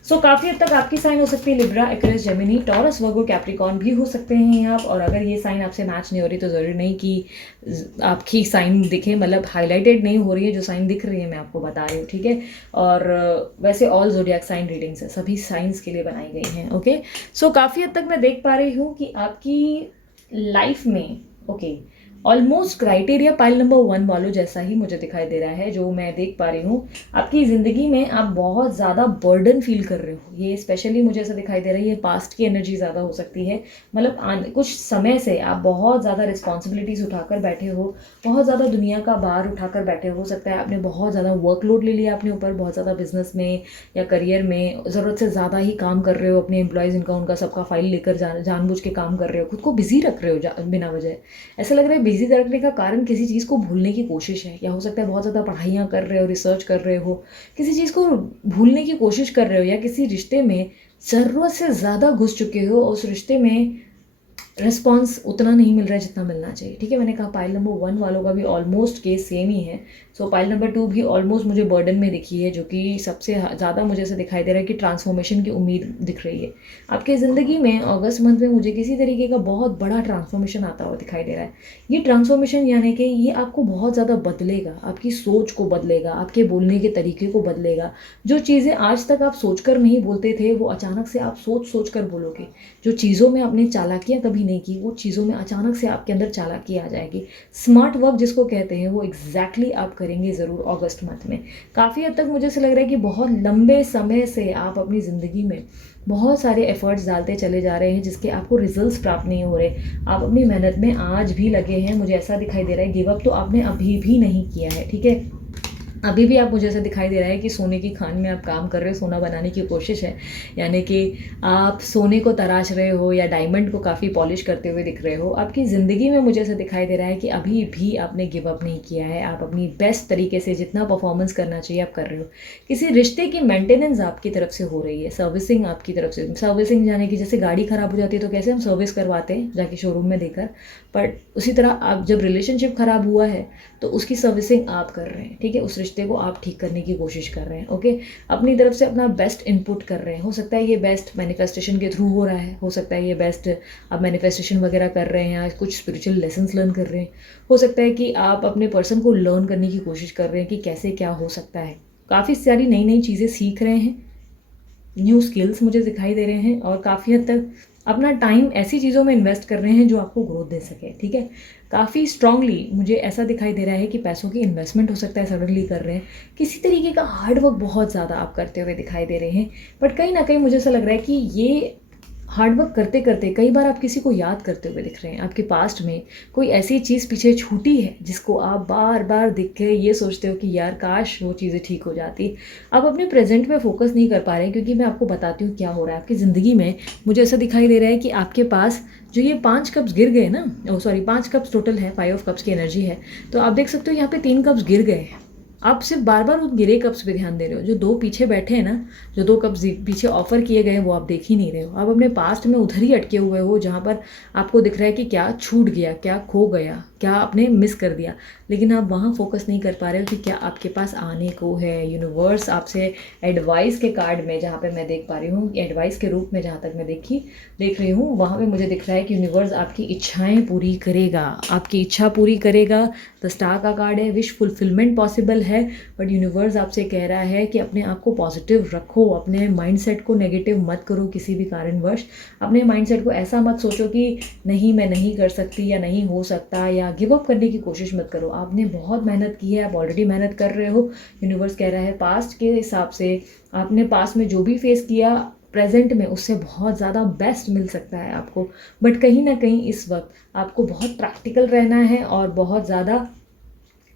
सो काफ़ी हद तक आपकी साइन हो सकती है लिब्रा, एक्वेरियस, जेमिनी, टॉरस, वर्गो, कैप्रिकॉर्न भी हो सकते हैं आप। और अगर ये साइन आपसे मैच नहीं हो रही तो ज़रूरी नहीं कि आपकी साइन दिखे, मतलब हाईलाइटेड नहीं हो रही है, जो साइन दिख रही है मैं आपको बता रही हूँ, ठीक है? और वैसे ऑल ज़ोडिएक साइन रीडिंग्स है, सभी साइंस के लिए बनाई गई हैं। ओके, सो काफ़ी हद तक मैं देख पा रही हूँ कि आपकी लाइफ में, okay, almost criteria pile number 1 वालों जैसा ही मुझे दिखाई दे रहा है। जो मैं देख पा रही हूँ आपकी ज़िंदगी में, आप बहुत ज़्यादा बर्डन फील कर रहे हो। ये स्पेशली मुझे ऐसा दिखाई दे रहा है, ये पास्ट की एनर्जी ज़्यादा हो सकती है। मतलब कुछ समय से आप बहुत ज़्यादा रिस्पॉन्सिबिलिटीज़ उठाकर बैठे हो, बहुत ज़्यादा दुनिया का भार उठाकर बैठे हो सकता है। आपने बहुत ज़्यादा वर्कलोड ले लिया अपने ऊपर, बहुत ज़्यादा बिजनेस में या करियर में ज़रूरत से ज़्यादा ही काम कर रहे हो। अपने एम्प्लॉयज़ इनका उनका सबका फाइल लेकर जानबूझ के काम कर रहे हो, खुद को बिजी रख रहे हो बिना वजह। ऐसा लग रहा है बिजी रखने का कारण किसी चीज़ को भूलने की कोशिश है, या हो सकता है बहुत ज़्यादा पढ़ाइयाँ कर रहे हो, रिसर्च कर रहे हो, किसी चीज़ को भूलने की कोशिश कर रहे हो, या किसी रिश्ते में ज़रूरत से ज़्यादा घुस चुके हो और उस रिश्ते में रिस्पॉन्स उतना नहीं मिल रहा है जितना मिलना चाहिए। ठीक है, मैंने कहा पाइल नंबर 1 वालों का भी ऑलमोस्ट केस सेम ही है। सो पाइल नंबर 2 भी ऑलमोस्ट मुझे बर्डन में दिखी है, जो कि सबसे ज़्यादा मुझे ऐसा दिखाई दे रहा है कि ट्रांसफॉर्मेशन की उम्मीद दिख रही है आपके ज़िंदगी में। अगस्त मंथ में मुझे किसी तरीके का बहुत बड़ा ट्रांसफॉर्मेशन आता हुआ दिखाई दे रहा है। ये ट्रांसफॉर्मेशन यानी कि ये आपको बहुत ज़्यादा बदलेगा, आपकी सोच को बदलेगा, आपके बोलने के तरीके को बदलेगा। जो चीज़ें आज तक आप सोच कर नहीं बोलते थे, वो अचानक से आप सोच सोच कर बोलोगे। जो चीज़ों में आपने चालाकियाँ कभी नहीं की, वो चीज़ों में अचानक से आपके अंदर चालाकी आ जाएगी। स्मार्ट वर्क जिसको कहते हैं, वो एग्जैक्टली आप करेंगे ज़रूर अगस्त मंथ में। काफ़ी हद तक मुझे ऐसा लग रहा है कि बहुत लंबे समय से आप अपनी ज़िंदगी में बहुत सारे एफर्ट्स डालते चले जा रहे हैं, जिसके आपको रिजल्ट्स प्राप्त नहीं हो रहे। आप अपनी मेहनत में आज भी लगे हैं, मुझे ऐसा दिखाई दे रहा है। गिव अप तो आपने अभी भी नहीं किया है। ठीक है, अभी भी आप, मुझे ऐसा दिखाई दे रहा है कि सोने की खान में आप काम कर रहे हो, सोना बनाने की कोशिश है। यानी कि आप सोने को तराश रहे हो या डायमंड को काफ़ी पॉलिश करते हुए दिख रहे हो। आपकी ज़िंदगी में मुझे ऐसा दिखाई दे रहा है कि अभी भी आपने गिव अप नहीं किया है। आप अपनी बेस्ट तरीके से जितना परफॉर्मेंस करना चाहिए आप कर रहे हो। किसी रिश्ते की मेंटेनेंस आपकी तरफ से हो रही है, सर्विसिंग आपकी तरफ से। सर्विसिंग यानी कि जैसे गाड़ी ख़राब हो जाती है तो कैसे हम सर्विस करवाते हैं जाके शोरूम में देकर, बट उसी तरह आप जब रिलेशनशिप ख़राब हुआ है तो उसकी सर्विसिंग आप कर रहे हैं। ठीक है, उस रिश्ते को आप ठीक करने की कोशिश कर रहे हैं। ओके, अपनी तरफ से अपना बेस्ट इनपुट कर रहे हैं। हो सकता है ये बेस्ट मैनिफेस्टेशन के थ्रू हो रहा है, हो सकता है ये बेस्ट आप मैनिफेस्टेशन वगैरह कर रहे हैं या कुछ स्पिरिचुअल लेसन्स लर्न कर रहे हैं। हो सकता है कि आप अपने पर्सन को लर्न करने की कोशिश कर रहे हैं कि कैसे क्या हो सकता है। काफ़ी सारी नई नई चीज़ें सीख रहे हैं, न्यू स्किल्स मुझे दिखाई दे रहे हैं, और काफ़ी हद तक अपना टाइम ऐसी चीज़ों में इन्वेस्ट कर रहे हैं जो आपको ग्रोथ दे सके। ठीक है, काफ़ी स्ट्रांगली मुझे ऐसा दिखाई दे रहा है कि पैसों की इन्वेस्टमेंट हो सकता है सडनली कर रहे हैं। किसी तरीके का हार्ड वर्क बहुत ज़्यादा आप करते हुए दिखाई दे रहे हैं, बट कहीं ना कहीं मुझे ऐसा लग रहा है कि ये हार्ड वर्क करते करते कई बार आप किसी को याद करते हुए दिख रहे हैं। आपके पास्ट में कोई ऐसी चीज़ पीछे छूटी है जिसको आप बार बार दिख के ये सोचते हो कि यार काश वो चीज़ें ठीक हो जाती। आप अपने प्रेजेंट में फोकस नहीं कर पा रहे हैं, क्योंकि मैं आपको बताती हूँ क्या हो रहा है आपकी ज़िंदगी में। मुझे ऐसा दिखाई दे रहा है कि आपके पास जो ये 5 कप्स गिर गए ना, ओ सॉरी 5 कप्स टोटल है, 5 ऑफ कप्स की एनर्जी है, तो आप देख सकते हो यहाँ पे 3 कप्स गिर गए हैं। आप सिर्फ बार बार उन गिरे कप्स पे ध्यान दे रहे हो। जो 2 पीछे बैठे हैं ना, जो 2 कप्स पीछे ऑफर किए गए हैं, वो आप देख ही नहीं रहे हो। आप अपने पास्ट में उधर ही अटके हुए हो जहाँ पर आपको दिख रहा है कि क्या छूट गया, क्या खो गया, क्या आपने मिस कर दिया, लेकिन आप वहाँ फोकस नहीं कर पा रहे हो कि क्या आपके पास आने को है। यूनिवर्स आपसे एडवाइस के कार्ड में, जहाँ पे मैं देख पा रही हूँ एडवाइस के रूप में, जहाँ तक मैं देख रही हूँ, वहाँ पे मुझे दिख रहा है कि यूनिवर्स आपकी इच्छाएं पूरी करेगा, आपकी इच्छा पूरी करेगा। द स्टार का कार्ड है, विश फुलफिलमेंट पॉसिबल है, बट यूनिवर्स आपसे कह रहा है कि अपने आप को पॉजिटिव रखो, अपने माइंडसेट को नेगेटिव मत करो किसी भी कारणवश। अपने माइंडसेट को ऐसा मत सोचो कि नहीं मैं नहीं कर सकती या नहीं हो सकता, या गिव अप करने की कोशिश मत करो। आपने बहुत मेहनत की है, आप ऑलरेडी मेहनत कर रहे हो। यूनिवर्स कह रहा है पास्ट के हिसाब से आपने पास्ट में जो भी फेस किया, प्रेजेंट में उससे बहुत ज़्यादा बेस्ट मिल सकता है आपको। बट कहीं ना कहीं इस वक्त आपको बहुत प्रैक्टिकल रहना है और बहुत ज़्यादा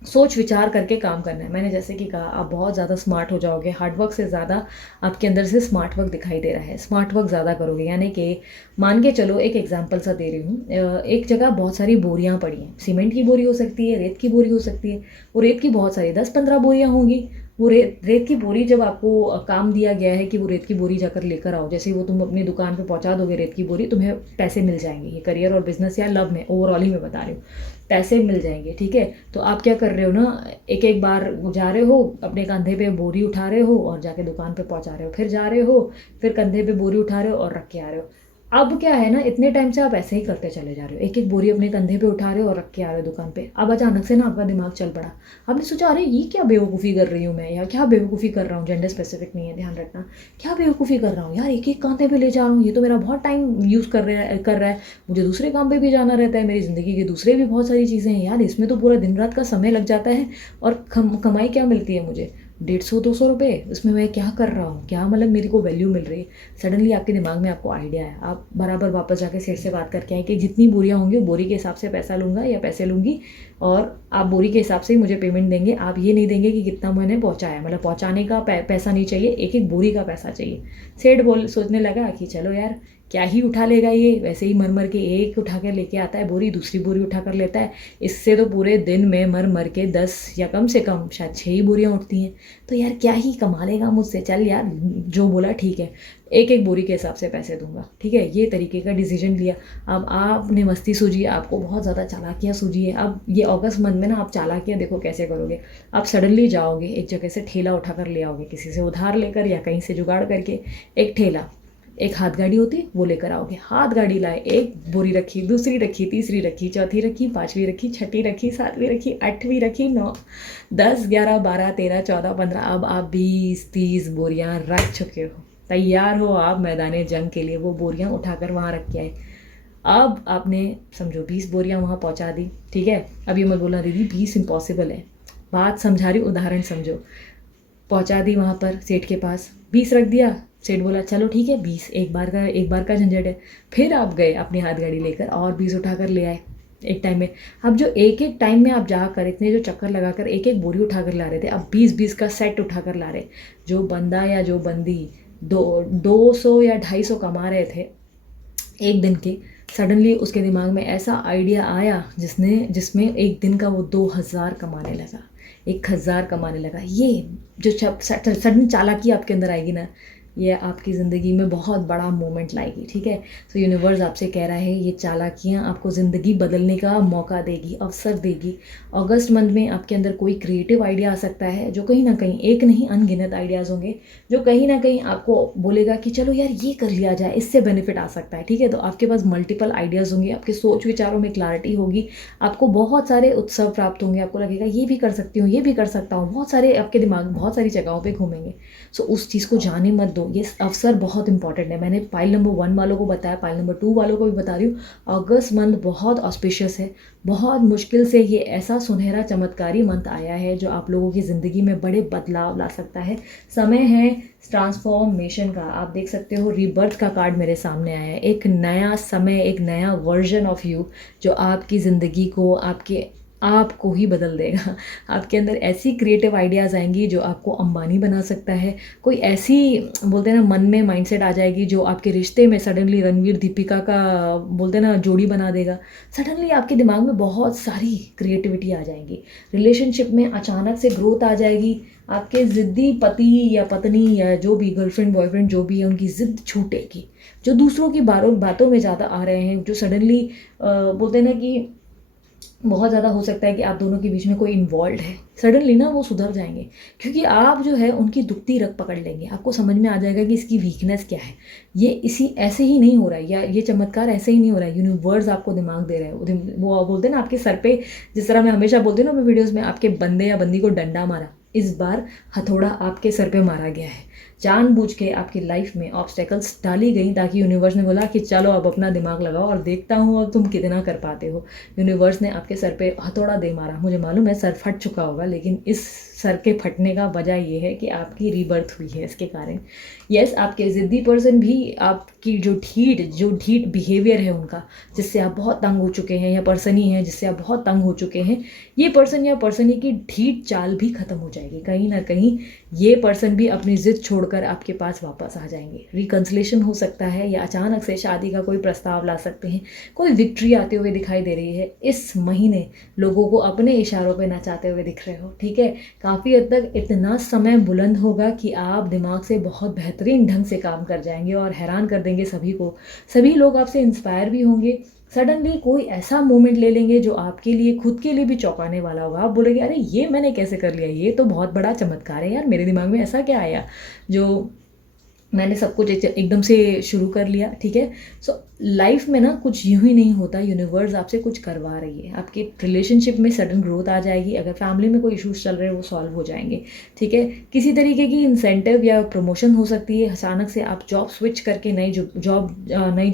सोच विचार करके काम करना है। मैंने जैसे कि कहा, आप बहुत ज़्यादा स्मार्ट हो जाओगे। हार्ड वर्क से ज़्यादा आपके अंदर से स्मार्ट वर्क दिखाई दे रहा है। स्मार्ट वर्क ज़्यादा करोगे, यानी कि मान के चलो, एक एग्जांपल सा दे रही हूँ। एक जगह बहुत सारी बोरियां पड़ी हैं, सीमेंट की बोरी हो सकती है, रेत की बोरी हो सकती है। वो रेत की बहुत सारी 10-15 बोरियां होंगी। वो रेत की बोरी जब आपको काम दिया गया है कि वो रेत की बोरी जाकर लेकर आओ, जैसे ही वो तुम अपनी दुकान पे पहुंचा दोगे रेत की बोरी, तुम्हें पैसे मिल जाएंगे। ये करियर और बिजनेस या लव में ओवरऑल ही मैं बता रही हूँ, पैसे मिल जाएंगे। ठीक है, तो आप क्या कर रहे हो ना, एक एक बार जा रहे हो, अपने कंधे पे बोरी उठा रहे हो और जाके दुकान पे पहुंचा रहे हो, फिर जा रहे हो, फिर कंधे पे बोरी उठा रहे हो और रख के आ रहे हो। अब क्या है ना, इतने टाइम से आप ऐसे ही करते चले जा रहे हो, एक एक बोरी अपने कंधे पे उठा रहे हो और रख के आ रहे हो दुकान पे। अब अचानक से ना आपका दिमाग चल पड़ा, आपने सोचा अरे ये क्या बेवकूफ़ी कर रही हूँ मैं, या क्या बेवकूफ़ी कर रहा हूँ, जेंडर स्पेसिफिक नहीं है, ध्यान रखना, क्या बेवकूफ़ी कर रहा हूँ यार, एक एक कंधे पे ले जा रहा हूँ, ये तो मेरा बहुत टाइम यूज़ कर रहा है, मुझे दूसरे काम पे भी जाना रहता है, मेरी ज़िंदगी के दूसरे भी बहुत सारी चीज़ें हैं यार, इसमें तो पूरा दिन रात का समय लग जाता है, और कमाई क्या मिलती है मुझे, 150-200 रुपये, उसमें मैं क्या कर रहा हूँ, क्या मतलब मेरे को वैल्यू मिल रही है। सडनली आपके दिमाग में आपको आइडिया है, आप बराबर वापस जाके सेठ से बात करके आए कि जितनी बोरियाँ होंगी बोरी के हिसाब से पैसा लूँगा या पैसे लूँगी, और आप बोरी के हिसाब से ही मुझे पेमेंट देंगे, आप ये नहीं देंगे कि कितना मैंने पहुँचाया, मतलब पहुँचाने का पैसा नहीं चाहिए, एक एक बोरी का पैसा चाहिए। सेठ सोचने लगा कि चलो यार क्या ही उठा लेगा ये, वैसे ही मर मर के एक उठा कर लेके आता है बोरी, दूसरी बोरी उठा कर लेता है, इससे तो पूरे दिन में मर मर के 10 या कम से कम शायद 6 ही बोरियाँ उठती हैं, तो यार क्या ही कमा लेगा मुझसे, चल यार जो बोला ठीक है, एक एक बोरी के हिसाब से पैसे दूंगा, ठीक है, ये तरीके का डिसीजन लिया। अब आपने मस्ती सूझी, आपको बहुत ज़्यादा चालाकियाँ सूझी है। अब ये अगस्त मंथ में ना आप चालाकियाँ देखो कैसे करोगे। आप सडनली जाओगे एक जगह से ठेला उठा कर ले आओगे, किसी से उधार लेकर या कहीं से जुगाड़ करके, एक ठेला, एक हाथ गाड़ी होती वो लेकर आओगे, हाथ गाड़ी लाए, एक बोरी रखी, दूसरी रखी, तीसरी रखी, चौथी रखी, पांचवी रखी, छठी रखी, सातवीं रखी, आठवीं रखी, 9, 10, 11, 12, 13, 14, 15, अब आप 20-30 बोरियां रख चुके हो, तैयार हो आप मैदान जंग के लिए। वो बोरियां उठाकर वहाँ रख के आए। अब आपने समझो 20 बोरियां वहाँ पहुँचा दी, ठीक है। अब ये मत बोलना दीदी 20 इम्पॉसिबल है, बात समझा रही, उदाहरण समझो। पहुँचा दी वहाँ पर सेठ के पास, 20 रख दिया, सेठ बोला चलो ठीक है 20, एक बार का झंझट है। फिर आप गए अपनी हाथ गाड़ी लेकर और 20 उठा कर ले आए एक टाइम में। अब जो एक एक टाइम में आप जाकर इतने जो चक्कर लगाकर एक एक बोरी उठा कर ला रहे थे, अब 20-20 का सेट उठा कर ला रहे। जो बंदा या जो बंदी 200 या 250 कमा रहे थे एक दिन के, सडनली उसके दिमाग में ऐसा आइडिया आया जिसमें एक दिन का वो 2000 कमाने लगा, 1000 कमाने लगा। ये जो सडन चालाकी आपके अंदर आएगी ना, ये आपकी ज़िंदगी में बहुत बड़ा मोमेंट लाएगी, ठीक है। तो यूनिवर्स आपसे कह रहा है ये चालाकियाँ आपको ज़िंदगी बदलने का मौका देगी, अवसर देगी। अगस्त मंथ में आपके अंदर कोई क्रिएटिव आइडिया आ सकता है, जो कहीं ना कहीं, एक नहीं अनगिनत आइडियाज़ होंगे, जो कहीं ना कहीं आपको बोलेगा कि चलो यार ये कर लिया जाए, इससे बेनिफिट आ सकता है, ठीक है। तो आपके पास मल्टीपल आइडियाज़ होंगे, आपके सोच विचारों में क्लैरिटी होगी, आपको बहुत सारे उत्सव प्राप्त होंगे, आपको लगेगा ये भी कर सकती हूँ, ये भी कर सकता हूँ, बहुत सारे आपके दिमाग बहुत सारी जगहों पर घूमेंगे। सो उस चीज़ को जाने मत दो, ये अवसर बहुत इंपॉर्टेंट है। मैंने पाइल नंबर 1 वालों को बताया, पाइल नंबर 2 वालों को भी बता रही हूँ। अगस्त मंथ बहुत ऑस्पिशियस है, बहुत मुश्किल से ये ऐसा सुनहरा चमत्कारी मंथ आया है जो आप लोगों की ज़िंदगी में बड़े बदलाव ला सकता है। समय है ट्रांसफॉर्मेशन का। आप देख सकते हो रीबर्थ का कार्ड मेरे सामने आया है, एक नया समय, एक नया वर्जन ऑफ यू जो आपकी ज़िंदगी को, आपको ही बदल देगा। आपके अंदर ऐसी क्रिएटिव आइडियाज़ आएंगी जो आपको अंबानी बना सकता है। कोई ऐसी बोलते हैं ना मन में माइंडसेट आ जाएगी जो आपके रिश्ते में सडनली रणवीर दीपिका का बोलते हैं ना जोड़ी बना देगा। सडनली आपके दिमाग में बहुत सारी क्रिएटिविटी आ जाएगी, रिलेशनशिप में अचानक से ग्रोथ आ जाएगी। आपके ज़िद्दी पति या पत्नी या जो भी गर्लफ्रेंड बॉयफ्रेंड जो भी है, उनकी ज़िद छूटेगी। जो दूसरों की बातों में ज़्यादा आ रहे हैं, जो सडनली बोलते हैं ना कि बहुत ज़्यादा हो सकता है कि आप दोनों के बीच में कोई इन्वॉल्व है, सडनली ना वो सुधर जाएंगे, क्योंकि आप जो है उनकी दुखती रग पकड़ लेंगे। आपको समझ में आ जाएगा कि इसकी वीकनेस क्या है। ये इसी ऐसे ही नहीं हो रहा है, या ये चमत्कार ऐसे ही नहीं हो रहा है, यूनिवर्स आपको दिमाग दे रहा है। वो बोलते हैं ना आपके सर पे, जिस तरह मैं हमेशा बोलती हूँ ना अपने वीडियोज़ में, आपके बंदे या बंदी को डंडा मारा, इस बार हथौड़ा आपके सर पे मारा गया है। जानबूझ के आपकी लाइफ में ऑब्स्टेकल्स डाली गई ताकि यूनिवर्स ने बोला कि चलो अब अपना दिमाग लगाओ और देखता हूँ अब तुम कितना कर पाते हो। यूनिवर्स ने आपके सर पे हथौड़ा दे मारा। मुझे मालूम है सर फट चुका होगा, लेकिन इस सर के फटने का वजह ये है कि आपकी रीबर्थ हुई है इसके कारण। यस, आपके ज़िद्दी पर्सन भी आपकी जो ढीठ बिहेवियर है उनका, जिससे आप बहुत तंग हो चुके हैं, या पर्सन ही है जिससे आप बहुत तंग हो चुके हैं, ये पर्सन या पर्सनी की ढीठ चाल भी खत्म हो जाएगी। कहीं ना कहीं ये पर्सन भी अपनी ज़िद छोड़कर आपके पास वापस आ जाएंगे। रिकन्सिलेशन हो सकता है, या अचानक से शादी का कोई प्रस्ताव ला सकते हैं। कोई विक्ट्री आते हुए दिखाई दे रही है। इस महीने लोगों को अपने इशारों पे नचाते हुए दिख रहे हो, ठीक है। काफ़ी हद तक इतना समय बुलंद होगा कि आप दिमाग से बहुत बेहतरीन ढंग से काम कर जाएंगे और हैरान कर देंगे सभी को। सभी लोग आपसे इंस्पायर भी होंगे। सडनली कोई ऐसा मोमेंट ले लेंगे जो आपके लिए, खुद के लिए भी चौंकाने वाला होगा। आप बोलेंगे अरे ये मैंने कैसे कर लिया, ये तो बहुत बड़ा चमत्कार है यार, मेरे दिमाग में ऐसा क्या आया जो मैंने सब कुछ एकदम से शुरू कर लिया, ठीक है। सो लाइफ में ना कुछ यूं ही नहीं होता, यूनिवर्स आपसे कुछ करवा रही है। आपके रिलेशनशिप में सडन ग्रोथ आ जाएगी, अगर फैमिली में कोई इश्यूज चल रहे हैं वो सॉल्व हो जाएंगे, ठीक है। किसी तरीके की इंसेंटिव या प्रमोशन हो सकती है, अचानक से आप जॉब स्विच करके नई जो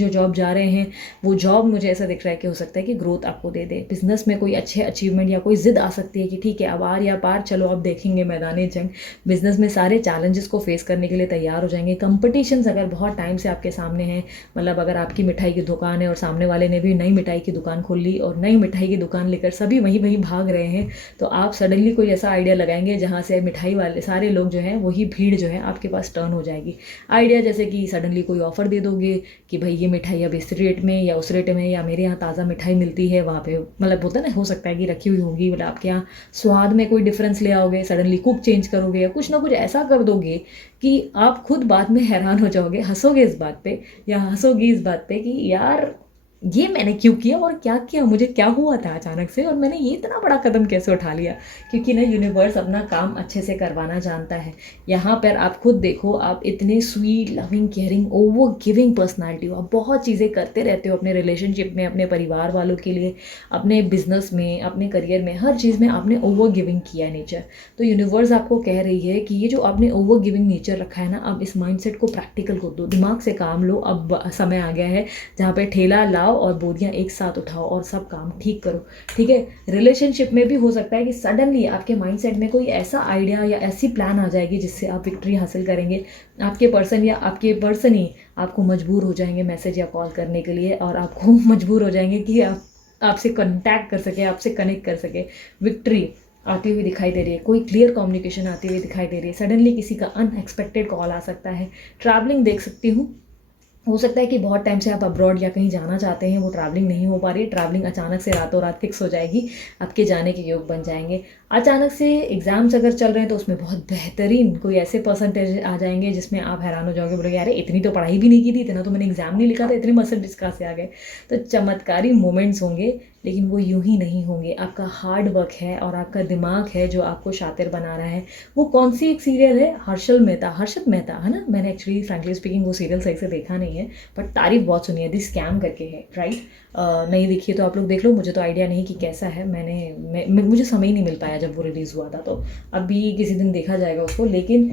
जॉब जा रहे हैं वो जॉब मुझे ऐसा दिख रहा है कि हो सकता है कि ग्रोथ आपको दे दे। बिजनेस में कोई अच्छे अचीवमेंट या कोई जिद आ सकती है कि ठीक है अब आर या पार, चलो अब देखेंगे मैदानी जंग। बिजनेस में सारे चैलेंजेस को फेस करने के लिए तैयार हो जाएंगे। कंपटीशंस अगर बहुत टाइम से आपके सामने हैं, मतलब अगर आपकी मिठाई की दुकान है और सामने वाले ने भी नई मिठाई की दुकान खोल ली और नई मिठाई की दुकान लेकर सभी वहीं वहीं भाग रहे हैं, तो आप सडनली कोई ऐसा आइडिया लगाएंगे जहाँ से मिठाई वाले सारे लोग जो हैं वही भीड़ जो है आपके पास टर्न हो जाएगी। आइडिया जैसे कि सडनली कोई ऑफर दे दोगे कि भाई ये मिठाई अब इस रेट में या उस रेट में, या मेरे यहाँ ताज़ा मिठाई मिलती है वहाँ पे, मतलब होता है ना, हो सकता है कि रखी हुई होगी, मतलब आपके यहाँ स्वाद में कोई डिफरेंस ले आओगे, सडनली कुक चेंज करोगे या कुछ ना कुछ ऐसा कर दोगे कि आप खुद बाद में हैरान हो जाओगे, हंसोगे इस बात पे या हंसोगी इस बात पे कि यार ये मैंने क्यों किया और क्या किया, मुझे क्या हुआ था अचानक से और मैंने ये इतना बड़ा कदम कैसे उठा लिया। क्योंकि ना यूनिवर्स अपना काम अच्छे से करवाना जानता है। यहाँ पर आप खुद देखो, आप इतने sweet, loving, caring, over giving personality हो, आप बहुत चीज़ें करते रहते हो अपने रिलेशनशिप में, अपने परिवार वालों के लिए, अपने बिजनेस में, अपने करियर में, हर चीज़ में आपने ओवर गिविंग किया है नेचर। तो यूनिवर्स आपको कह रही है कि ये जो आपने ओवर गिविंग नेचर रखा है ना, अब इस माइंडसेट को प्रैक्टिकल कर दो, दिमाग से काम लो। अब समय आ गया है जहाँ पे ठेला लाओ और बोरियां एक साथ उठाओ और सब काम ठीक करो, ठीक है। रिलेशनशिप में भी हो सकता है कि सडनली आपके माइंडसेट में कोई ऐसा आइडिया या ऐसी प्लान आ जाएगी जिससे आप विक्ट्री हासिल करेंगे। आपके पर्सन या आपके पर्सन ही आपको मजबूर हो जाएंगे मैसेज या कॉल करने के लिए, और आपको मजबूर हो जाएंगे कि आप आपसे कॉन्टैक्ट कर सके, आपसे कनेक्ट कर सके। विक्ट्री आती हुई दिखाई दे रही है, कोई क्लियर कम्युनिकेशन आती हुई दिखाई दे रही है, सडनली किसी का अनएक्सपेक्टेड कॉल आ सकता है। ट्रैवलिंग देख सकती हूँ, हो सकता है कि बहुत टाइम से आप अब्रॉड या कहीं जाना चाहते हैं, वो ट्रैवलिंग नहीं हो पा रही है, ट्रैवलिंग अचानक से रातों रात फिक्स हो जाएगी, आपके जाने के योग बन जाएंगे। अचानक से एग्जाम्स अगर चल रहे हैं तो उसमें बहुत बेहतरीन कोई ऐसे परसेंटेज आ जाएंगे जिसमें आप हैरान हो जाओगे, बोलोगे यार इतनी तो पढ़ाई भी नहीं की थी, इतना तो मैंने एग्जाम नहीं लिखा था, इतने परसेंटेज कहाँ से आ गए। तो चमत्कारी मोमेंट्स होंगे, लेकिन वो यूं ही नहीं होंगे। आपका हार्ड वर्क है और आपका दिमाग है जो आपको शातिर बना रहा है। वो कौन सी एक सीरियल है, हर्षद मेहता है ना, मैंने एक्चुअली फ्रैंकली स्पीकिंग वो सीरियल सही से देखा नहीं है, बट तारीफ बहुत सुनी है। दी स्कैम करके है, राइट। नहीं देखिए तो आप लोग देख लो, मुझे तो आइडिया नहीं कि कैसा है, मुझे समय ही नहीं मिल पाया जब वो रिलीज़ हुआ था, तो अभी किसी दिन देखा जाएगा उसको। लेकिन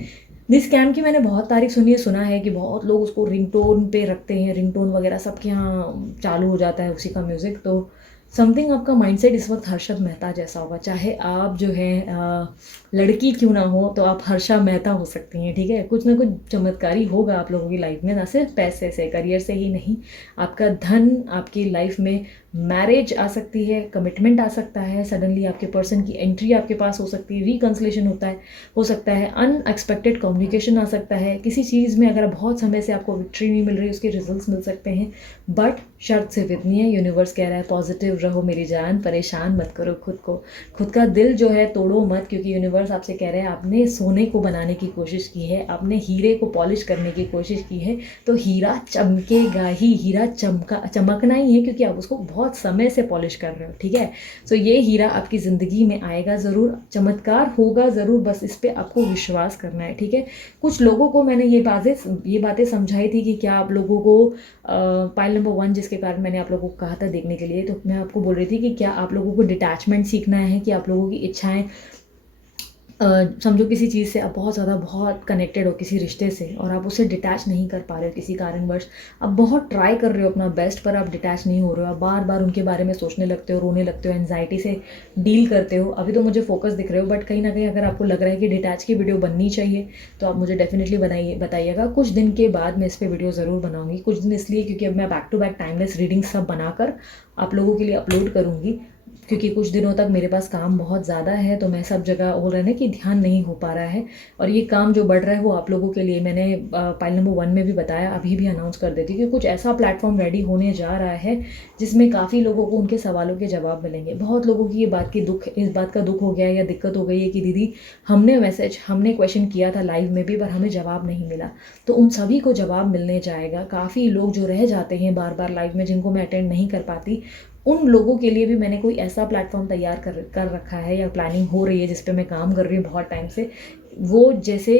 दी स्कैम की मैंने बहुत तारीफ सुनी है, सुना है कि बहुत लोग उसको रिंगटोन पे रखते हैं, रिंगटोन वगैरह सबके यहाँ चालू हो जाता है उसी का म्यूज़िक। तो समथिंग आपका माइंडसेट इस वक्त हर्षद मेहता जैसा होगा, चाहे आप जो है लड़की क्यों ना हो तो आप हर्षा मेहता हो सकती हैं, ठीक है। कुछ ना कुछ चमत्कारी होगा आप लोगों की लाइफ में, ना सिर्फ पैसे से, करियर से ही नहीं, आपका धन आपकी लाइफ में, मैरिज आ सकती है, कमिटमेंट आ सकता है, सडनली आपके पर्सन की एंट्री आपके पास हो सकती है, रिकन्सिलेशन हो सकता है, अनएक्सपेक्टेड कम्युनिकेशन आ सकता है। किसी चीज़ में अगर बहुत समय से आपको विक्ट्री नहीं मिल रही, उसके रिजल्ट्स मिल सकते हैं, बट शर्त सिर्फ इतनी है, यूनिवर्स कह रहा है पॉजिटिव रहो मेरी जान, परेशान मत करो खुद को, खुद का दिल जो है तोड़ो मत। क्योंकि यूनिवर्स आपसे कह रहा है आपने सोने को बनाने की कोशिश की है, आपने हीरे को पॉलिश करने की कोशिश की है, तो हीरा चमकेगा ही, हीरा चमकना ही है, क्योंकि आप उसको बहुत समय से पॉलिश कर रहे हो, ठीक है। सो ये हीरा आपकी ज़िंदगी में आएगा ज़रूर, चमत्कार होगा ज़रूर, बस इस पर आपको विश्वास करना है, ठीक है। कुछ लोगों को मैंने ये बातें समझाई थी कि क्या आप लोगों को पाइल नंबर 1 जिसके कारण मैंने आप लोगों को कहा था देखने के लिए, तो मैं आपको बोल रही थी कि क्या आप लोगों को डिटैचमेंट सीखना है, कि आप लोगों की इच्छाएं, समझो किसी चीज़ से आप बहुत कनेक्टेड हो किसी रिश्ते से और आप उससे डिटैच नहीं कर पा रहे हो किसी कारणवश, आप बहुत ट्राई कर रहे हो अपना बेस्ट पर आप डिटैच नहीं हो रहे हो, आप बार बार उनके बारे में सोचने लगते हो, रोने लगते हो, एंजाइटी से डील करते हो। अभी तो मुझे फोकस दिख रहे हो, बट कहीं ना कहीं अगर आपको लग रहा है कि डिटैच की वीडियो बननी चाहिए तो आप मुझे डेफिनेटली बताइएगा। कुछ दिन के बाद मैं इस पर वीडियो ज़रूर बनाऊंगी, कुछ दिन इसलिए क्योंकि अब मैं back to back timeless reading सब बनाकर आप लोगों के लिए अपलोड करूँगी, क्योंकि कुछ दिनों तक मेरे पास काम बहुत ज़्यादा है, तो मैं सब जगह हो रहा है ना कि ध्यान नहीं हो पा रहा है, और ये काम जो बढ़ रहा है वो आप लोगों के लिए, मैंने पाइल नंबर 1 में भी बताया, अभी भी अनाउंस कर देती कि कुछ ऐसा प्लेटफॉर्म रेडी होने जा रहा है जिसमें काफ़ी लोगों को उनके सवालों के जवाब मिलेंगे। बहुत लोगों की इस बात का दुख हो गया है या दिक्कत हो गई है कि दीदी हमने क्वेश्चन किया था लाइव में भी पर हमें जवाब नहीं मिला, तो उन सभी को जवाब मिलने जाएगा। काफ़ी लोग जो रह जाते हैं बार बार लाइव में, जिनको मैं अटेंड नहीं कर पाती, उन लोगों के लिए भी मैंने कोई ऐसा प्लेटफॉर्म तैयार कर रखा है या प्लानिंग हो रही है जिस पे मैं काम कर रही हूँ बहुत टाइम से। वो जैसे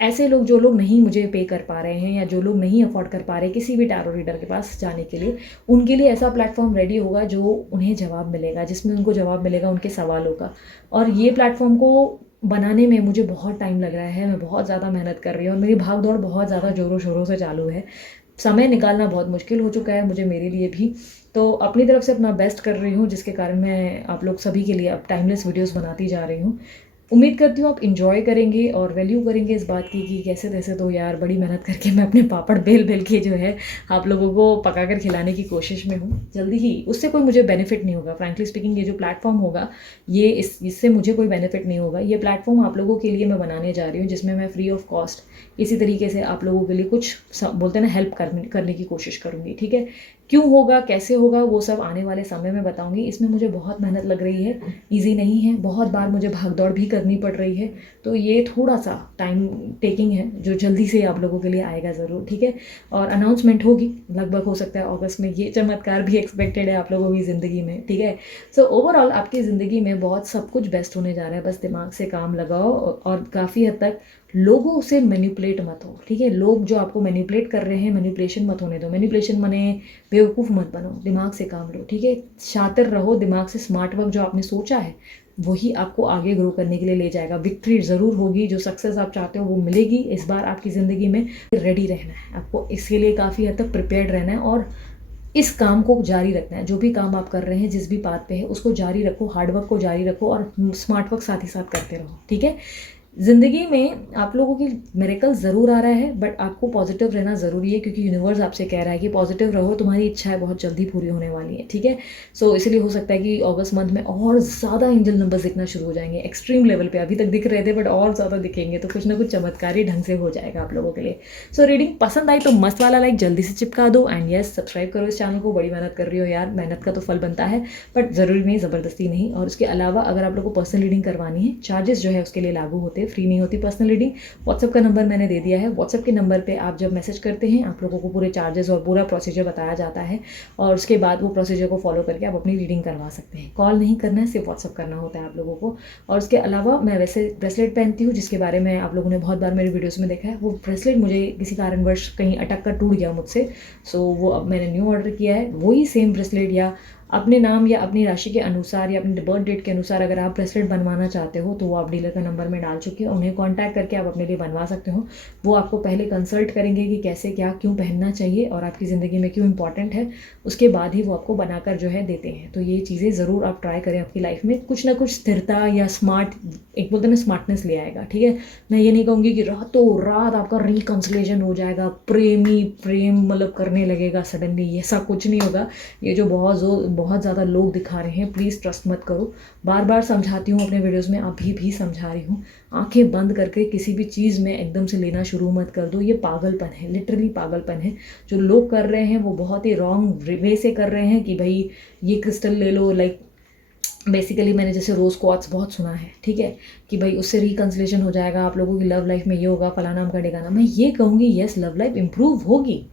ऐसे लोग, जो लोग नहीं मुझे पे कर पा रहे हैं या जो लोग नहीं अफोर्ड कर पा रहे किसी भी टैरो रीडर के पास जाने के लिए, उनके लिए ऐसा प्लेटफॉर्म रेडी होगा जो उन्हें जवाब मिलेगा, जिसमें उनको जवाब मिलेगा उनके सवालों का। और ये प्लेटफॉर्म को बनाने में मुझे बहुत टाइम लग रहा है, मैं बहुत ज़्यादा मेहनत कर रही हूँ और मेरी भाग दौड़ बहुत ज़्यादा ज़ोरों शोरों से चालू है। समय निकालना बहुत मुश्किल हो चुका है मुझे, मेरे लिए भी। तो अपनी तरफ से अपना बेस्ट कर रही हूँ, जिसके कारण मैं आप लोग सभी के लिए अब टाइमलेस वीडियोस बनाती जा रही हूँ। उम्मीद करती हूँ आप इन्जॉय करेंगे और वैल्यू करेंगे इस बात की कि कैसे तैसे तो यार बड़ी मेहनत करके मैं अपने पापड़ बेल बेल के जो है आप लोगों को पका कर खिलाने की कोशिश में हूँ। जल्दी ही उससे कोई मुझे बेनिफिट नहीं होगा, फ्रैंकली स्पीकिंग। ये जो प्लेटफॉर्म होगा, ये इससे मुझे कोई बेनिफिट नहीं होगा। ये प्लेटफॉर्म आप लोगों के लिए मैं बनाने जा रही हूँ, जिसमें मैं फ्री ऑफ कॉस्ट इसी तरीके से आप लोगों के लिए कुछ बोलते हैं ना, हेल्प करने की कोशिश करूँगी। ठीक है, क्यों होगा, कैसे होगा, वो सब आने वाले समय में बताऊंगी। इसमें मुझे बहुत मेहनत लग रही है, इजी नहीं है, बहुत बार मुझे भागदौड़ भी करनी पड़ रही है। तो ये थोड़ा सा टाइम टेकिंग है, जो जल्दी से आप लोगों के लिए आएगा ज़रूर। ठीक है, और अनाउंसमेंट होगी लगभग, हो सकता है अगस्त में। ये चमत्कार भी एक्सपेक्टेड है आप लोगों की ज़िंदगी में। ठीक है, सो ओवरऑल आपकी ज़िंदगी में बहुत सब कुछ बेस्ट होने जा रहा है। बस दिमाग से काम लगाओ और काफ़ी हद तक लोगों से मैनिपुलेट मत हो। ठीक है, लोग जो आपको मैनिपुलेट कर रहे हैं, मैनिपुलेशन मत होने दो। मैनिपुलेशन मने बेवकूफ़ मत बनो, दिमाग से काम लो। ठीक है, शातिर रहो, दिमाग से स्मार्ट वर्क जो आपने सोचा है वही आपको आगे ग्रो करने के लिए ले जाएगा। विक्ट्री ज़रूर होगी, जो सक्सेस आप चाहते हो वो मिलेगी इस बार आपकी ज़िंदगी में। रेडी रहना है आपको, इसके लिए काफ़ी हद तक प्रिपेयर्ड रहना है और इस काम को जारी रखना है। जो भी काम आप कर रहे हैं, जिस भी बात पे है, उसको जारी रखो, हार्डवर्क को जारी रखो और स्मार्ट वर्क साथ ही साथ करते रहो। ठीक है, ज़िंदगी में आप लोगों की मिरेकल ज़रूर आ रहा है, बट आपको पॉजिटिव रहना ज़रूरी है, क्योंकि यूनिवर्स आपसे कह रहा है कि पॉजिटिव रहो, तुम्हारी इच्छाएं बहुत जल्दी पूरी होने वाली है। ठीक है, सो इसलिए हो सकता है कि अगस्त मंथ में और ज़्यादा एंजल नंबर्स दिखना शुरू हो जाएंगे, एक्सट्रीम लेवल पे। अभी तक दिख रहे थे बट और ज़्यादा दिखेंगे, तो कुछ ना कुछ चमत्कारी ढंग से हो जाएगा आप लोगों के लिए। सो रीडिंग पसंद आई तो मस्त वाला लाइक जल्दी से चिपका दो, एंड यस सब्सक्राइब करो इस चैनल को। बड़ी मेहनत कर रही हो यार, मेहनत का तो फल बनता है, बट ज़रूरी नहीं, ज़बरदस्ती नहीं। और उसके अलावा अगर आप लोग को पर्सनल रीडिंग करवानी है, चार्जेस जो है उसके लिए लागू होते हैं, फ्री नहीं होती पर्सनल रीडिंग। व्हाट्सएप का नंबर मैंने दे दिया है, व्हाट्सएप के नंबर पे आप जब मैसेज करते हैं, आप लोगों को पूरे चार्जेस और पूरा प्रोसीजर बताया जाता है, और उसके बाद वो प्रोसीजर को फॉलो करके आप अपनी रीडिंग करवा सकते हैं। कॉल नहीं करना है, सिर्फ व्हाट्सएप करना होता है आप लोगों को। और उसके अलावा मैं वैसे ब्रेसलेट पहनती हूँ, जिसके बारे में आप लोगों ने बहुत बार मेरी वीडियोज़ में देखा है। वो ब्रेसलेट मुझे किसी कारणवश कहीं अटक कर टूट गया मुझसे, सो वो अब मैंने न्यू ऑर्डर किया है। वही सेम ब्रेसलेट या अपने नाम या अपनी राशि के अनुसार या अपने बर्थ डेट के अनुसार अगर आप ब्रेसलेट बनवाना चाहते हो, तो वो आप डीलर का नंबर में डाल चुके हैं, उन्हें कांटेक्ट करके आप अपने लिए बनवा सकते हो। वो आपको पहले कंसल्ट करेंगे कि कैसे क्या क्यों पहनना चाहिए और आपकी ज़िंदगी में क्यों इंपॉर्टेंट है, उसके बाद ही वो आपको बनाकर जो है देते हैं। तो ये चीज़ें ज़रूर आप ट्राई करें आपकी लाइफ में, कुछ ना कुछ स्थिरता या स्मार्ट, एक बोलते हैं ना, स्मार्टनेस ले आएगा। ठीक है, मैं ये नहीं कहूँगी कि रातों रात आपका रिकन्सिलेशन हो जाएगा, प्रेम मतलब करने लगेगा सडनली, ऐसा कुछ नहीं होगा। ये जो बहुत ज़्यादा लोग दिखा रहे हैं, प्लीज़ ट्रस्ट मत करो। बार बार समझाती हूँ अपने वीडियोस में, अभी भी समझा रही हूँ। आंखें बंद करके किसी भी चीज़ में एकदम से लेना शुरू मत कर दो, ये पागलपन है, लिटरली पागलपन है। जो लोग कर रहे हैं वो बहुत ही रॉन्ग वे से कर रहे हैं कि भाई ये क्रिस्टल ले लो, लाइक बेसिकली मैंने जैसे रोज़ क्वार्ट्स बहुत सुना है। ठीक है, कि भाई उससे रिकन्सिलेशन हो जाएगा, आप लोगों की लव लाइफ में ये होगा, फलाना का ठिकाना। मैं ये कहूँगी यस, लव लाइफ इंप्रूव होगी,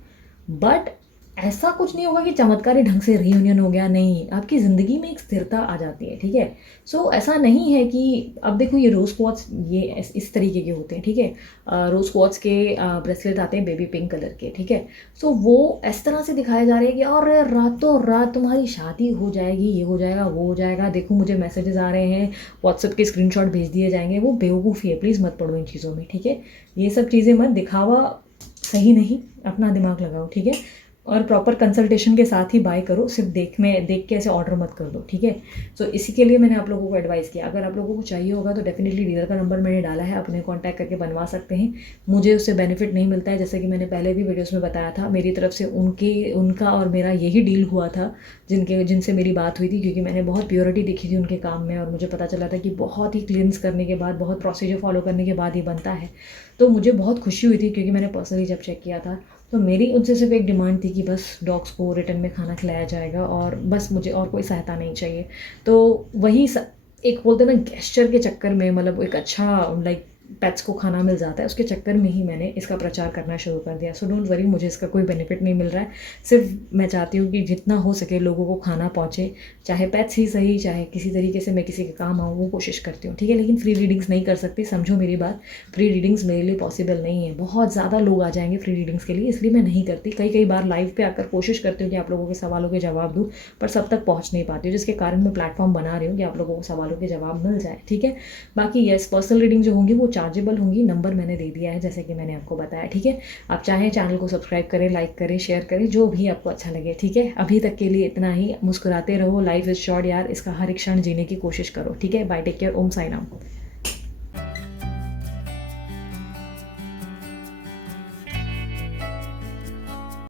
बट ऐसा कुछ नहीं होगा कि चमत्कारी ढंग से रियूनियन हो गया, नहीं। आपकी ज़िंदगी में एक स्थिरता आ जाती है। ठीक है, सो ऐसा नहीं है कि अब देखो ये रोज़ क्वार्ट्स ये इस तरीके के होते हैं। ठीक है, रोज़ क्वार्ट्स के ब्रेसलेट आते हैं बेबी पिंक कलर के। ठीक है, सो वो इस तरह से दिखाया जा रहा है कि और रातों रात तुम्हारी शादी हो जाएगी, ये हो जाएगा, वो हो जाएगा। देखो मुझे मैसेजेस आ रहे हैं, व्हाट्सएप के स्क्रीनशॉट भेज दिए जाएंगे। वो बेवकूफ़ी है, प्लीज़ मत पढ़ो इन चीज़ों में। ठीक है, ये सब चीज़ें मत, दिखावा सही नहीं, अपना दिमाग लगाओ। ठीक है, और प्रॉपर कंसल्टेशन के साथ ही बाय करो, सिर्फ देख के ऐसे ऑर्डर मत कर दो। ठीक है, सो इसी के लिए मैंने आप लोगों को एडवाइस किया। अगर आप लोगों को चाहिए होगा तो डेफिनेटली डीलर का नंबर मैंने डाला है, अपने कांटेक्ट करके बनवा सकते हैं। मुझे उससे बेनिफिट नहीं मिलता है, जैसे कि मैंने पहले भी वीडियोस में बताया था। मेरी तरफ से उनका और मेरा यही डील हुआ था, जिनसे मेरी बात हुई थी, क्योंकि मैंने बहुत प्योरिटी देखी थी उनके काम में और मुझे पता चला था कि बहुत ही क्लींस करने के बाद, बहुत प्रोसीजर फॉलो करने के बाद ही बनता है। तो मुझे बहुत खुशी हुई थी, क्योंकि मैंने पर्सनली जब चेक किया था तो मेरी उनसे सिर्फ एक डिमांड थी कि बस डॉग्स को रिटर्न में खाना खिलाया जाएगा और बस, मुझे और कोई सहायता नहीं चाहिए। तो वही एक बोलते ना गेस्चर के चक्कर में, मतलब एक अच्छा लाइक पेट्स को खाना मिल जाता है, उसके चक्कर में ही मैंने इसका प्रचार करना शुरू कर दिया। सो डोंट वरी, मुझे इसका कोई बेनिफिट नहीं मिल रहा है, सिर्फ मैं चाहती हूँ कि जितना हो सके लोगों को खाना पहुँचे, चाहे पेट्स ही सही, चाहे किसी तरीके से मैं किसी के काम आऊँ, वो कोशिश करती हूँ, ठीक है। लेकिन फ्री रीडिंग्स नहीं कर सकती, समझो मेरी बात। फ्री रीडिंग्स मेरे लिए पॉसिबल नहीं है, बहुत ज़्यादा लोग आ जाएंगे फ्री रीडिंग्स के लिए, इसलिए मैं नहीं करती। कई कई बार लाइव पे आकर कोशिश करती हूँ कि आप लोगों के सवालों के जवाब दूँ, पर सब तक पहुँच नहीं पाती हूँ, जिसके कारण मैं प्लेटफॉर्म बना रही हूँ कि आप लोगों को सवालों के जवाब मिल जाए, ठीक है। बाकी येस, पर्सनल रीडिंग जो होंगी वो चार्जेबल होंगी, नंबर मैंने दे दिया है जैसे कि मैंने आपको बताया, ठीक है। आप चाहें चैनल को सब्सक्राइब करें, लाइक करें, शेयर करें, जो भी आपको अच्छा लगे, ठीक है। अभी तक के लिए इतना ही। मुस्कुराते रहो, लाइफ इज़ शॉर्ट यार, इसका हर एक क्षण जीने की कोशिश करो, ठीक है। बाय, टेक केयर, ओम साई राम।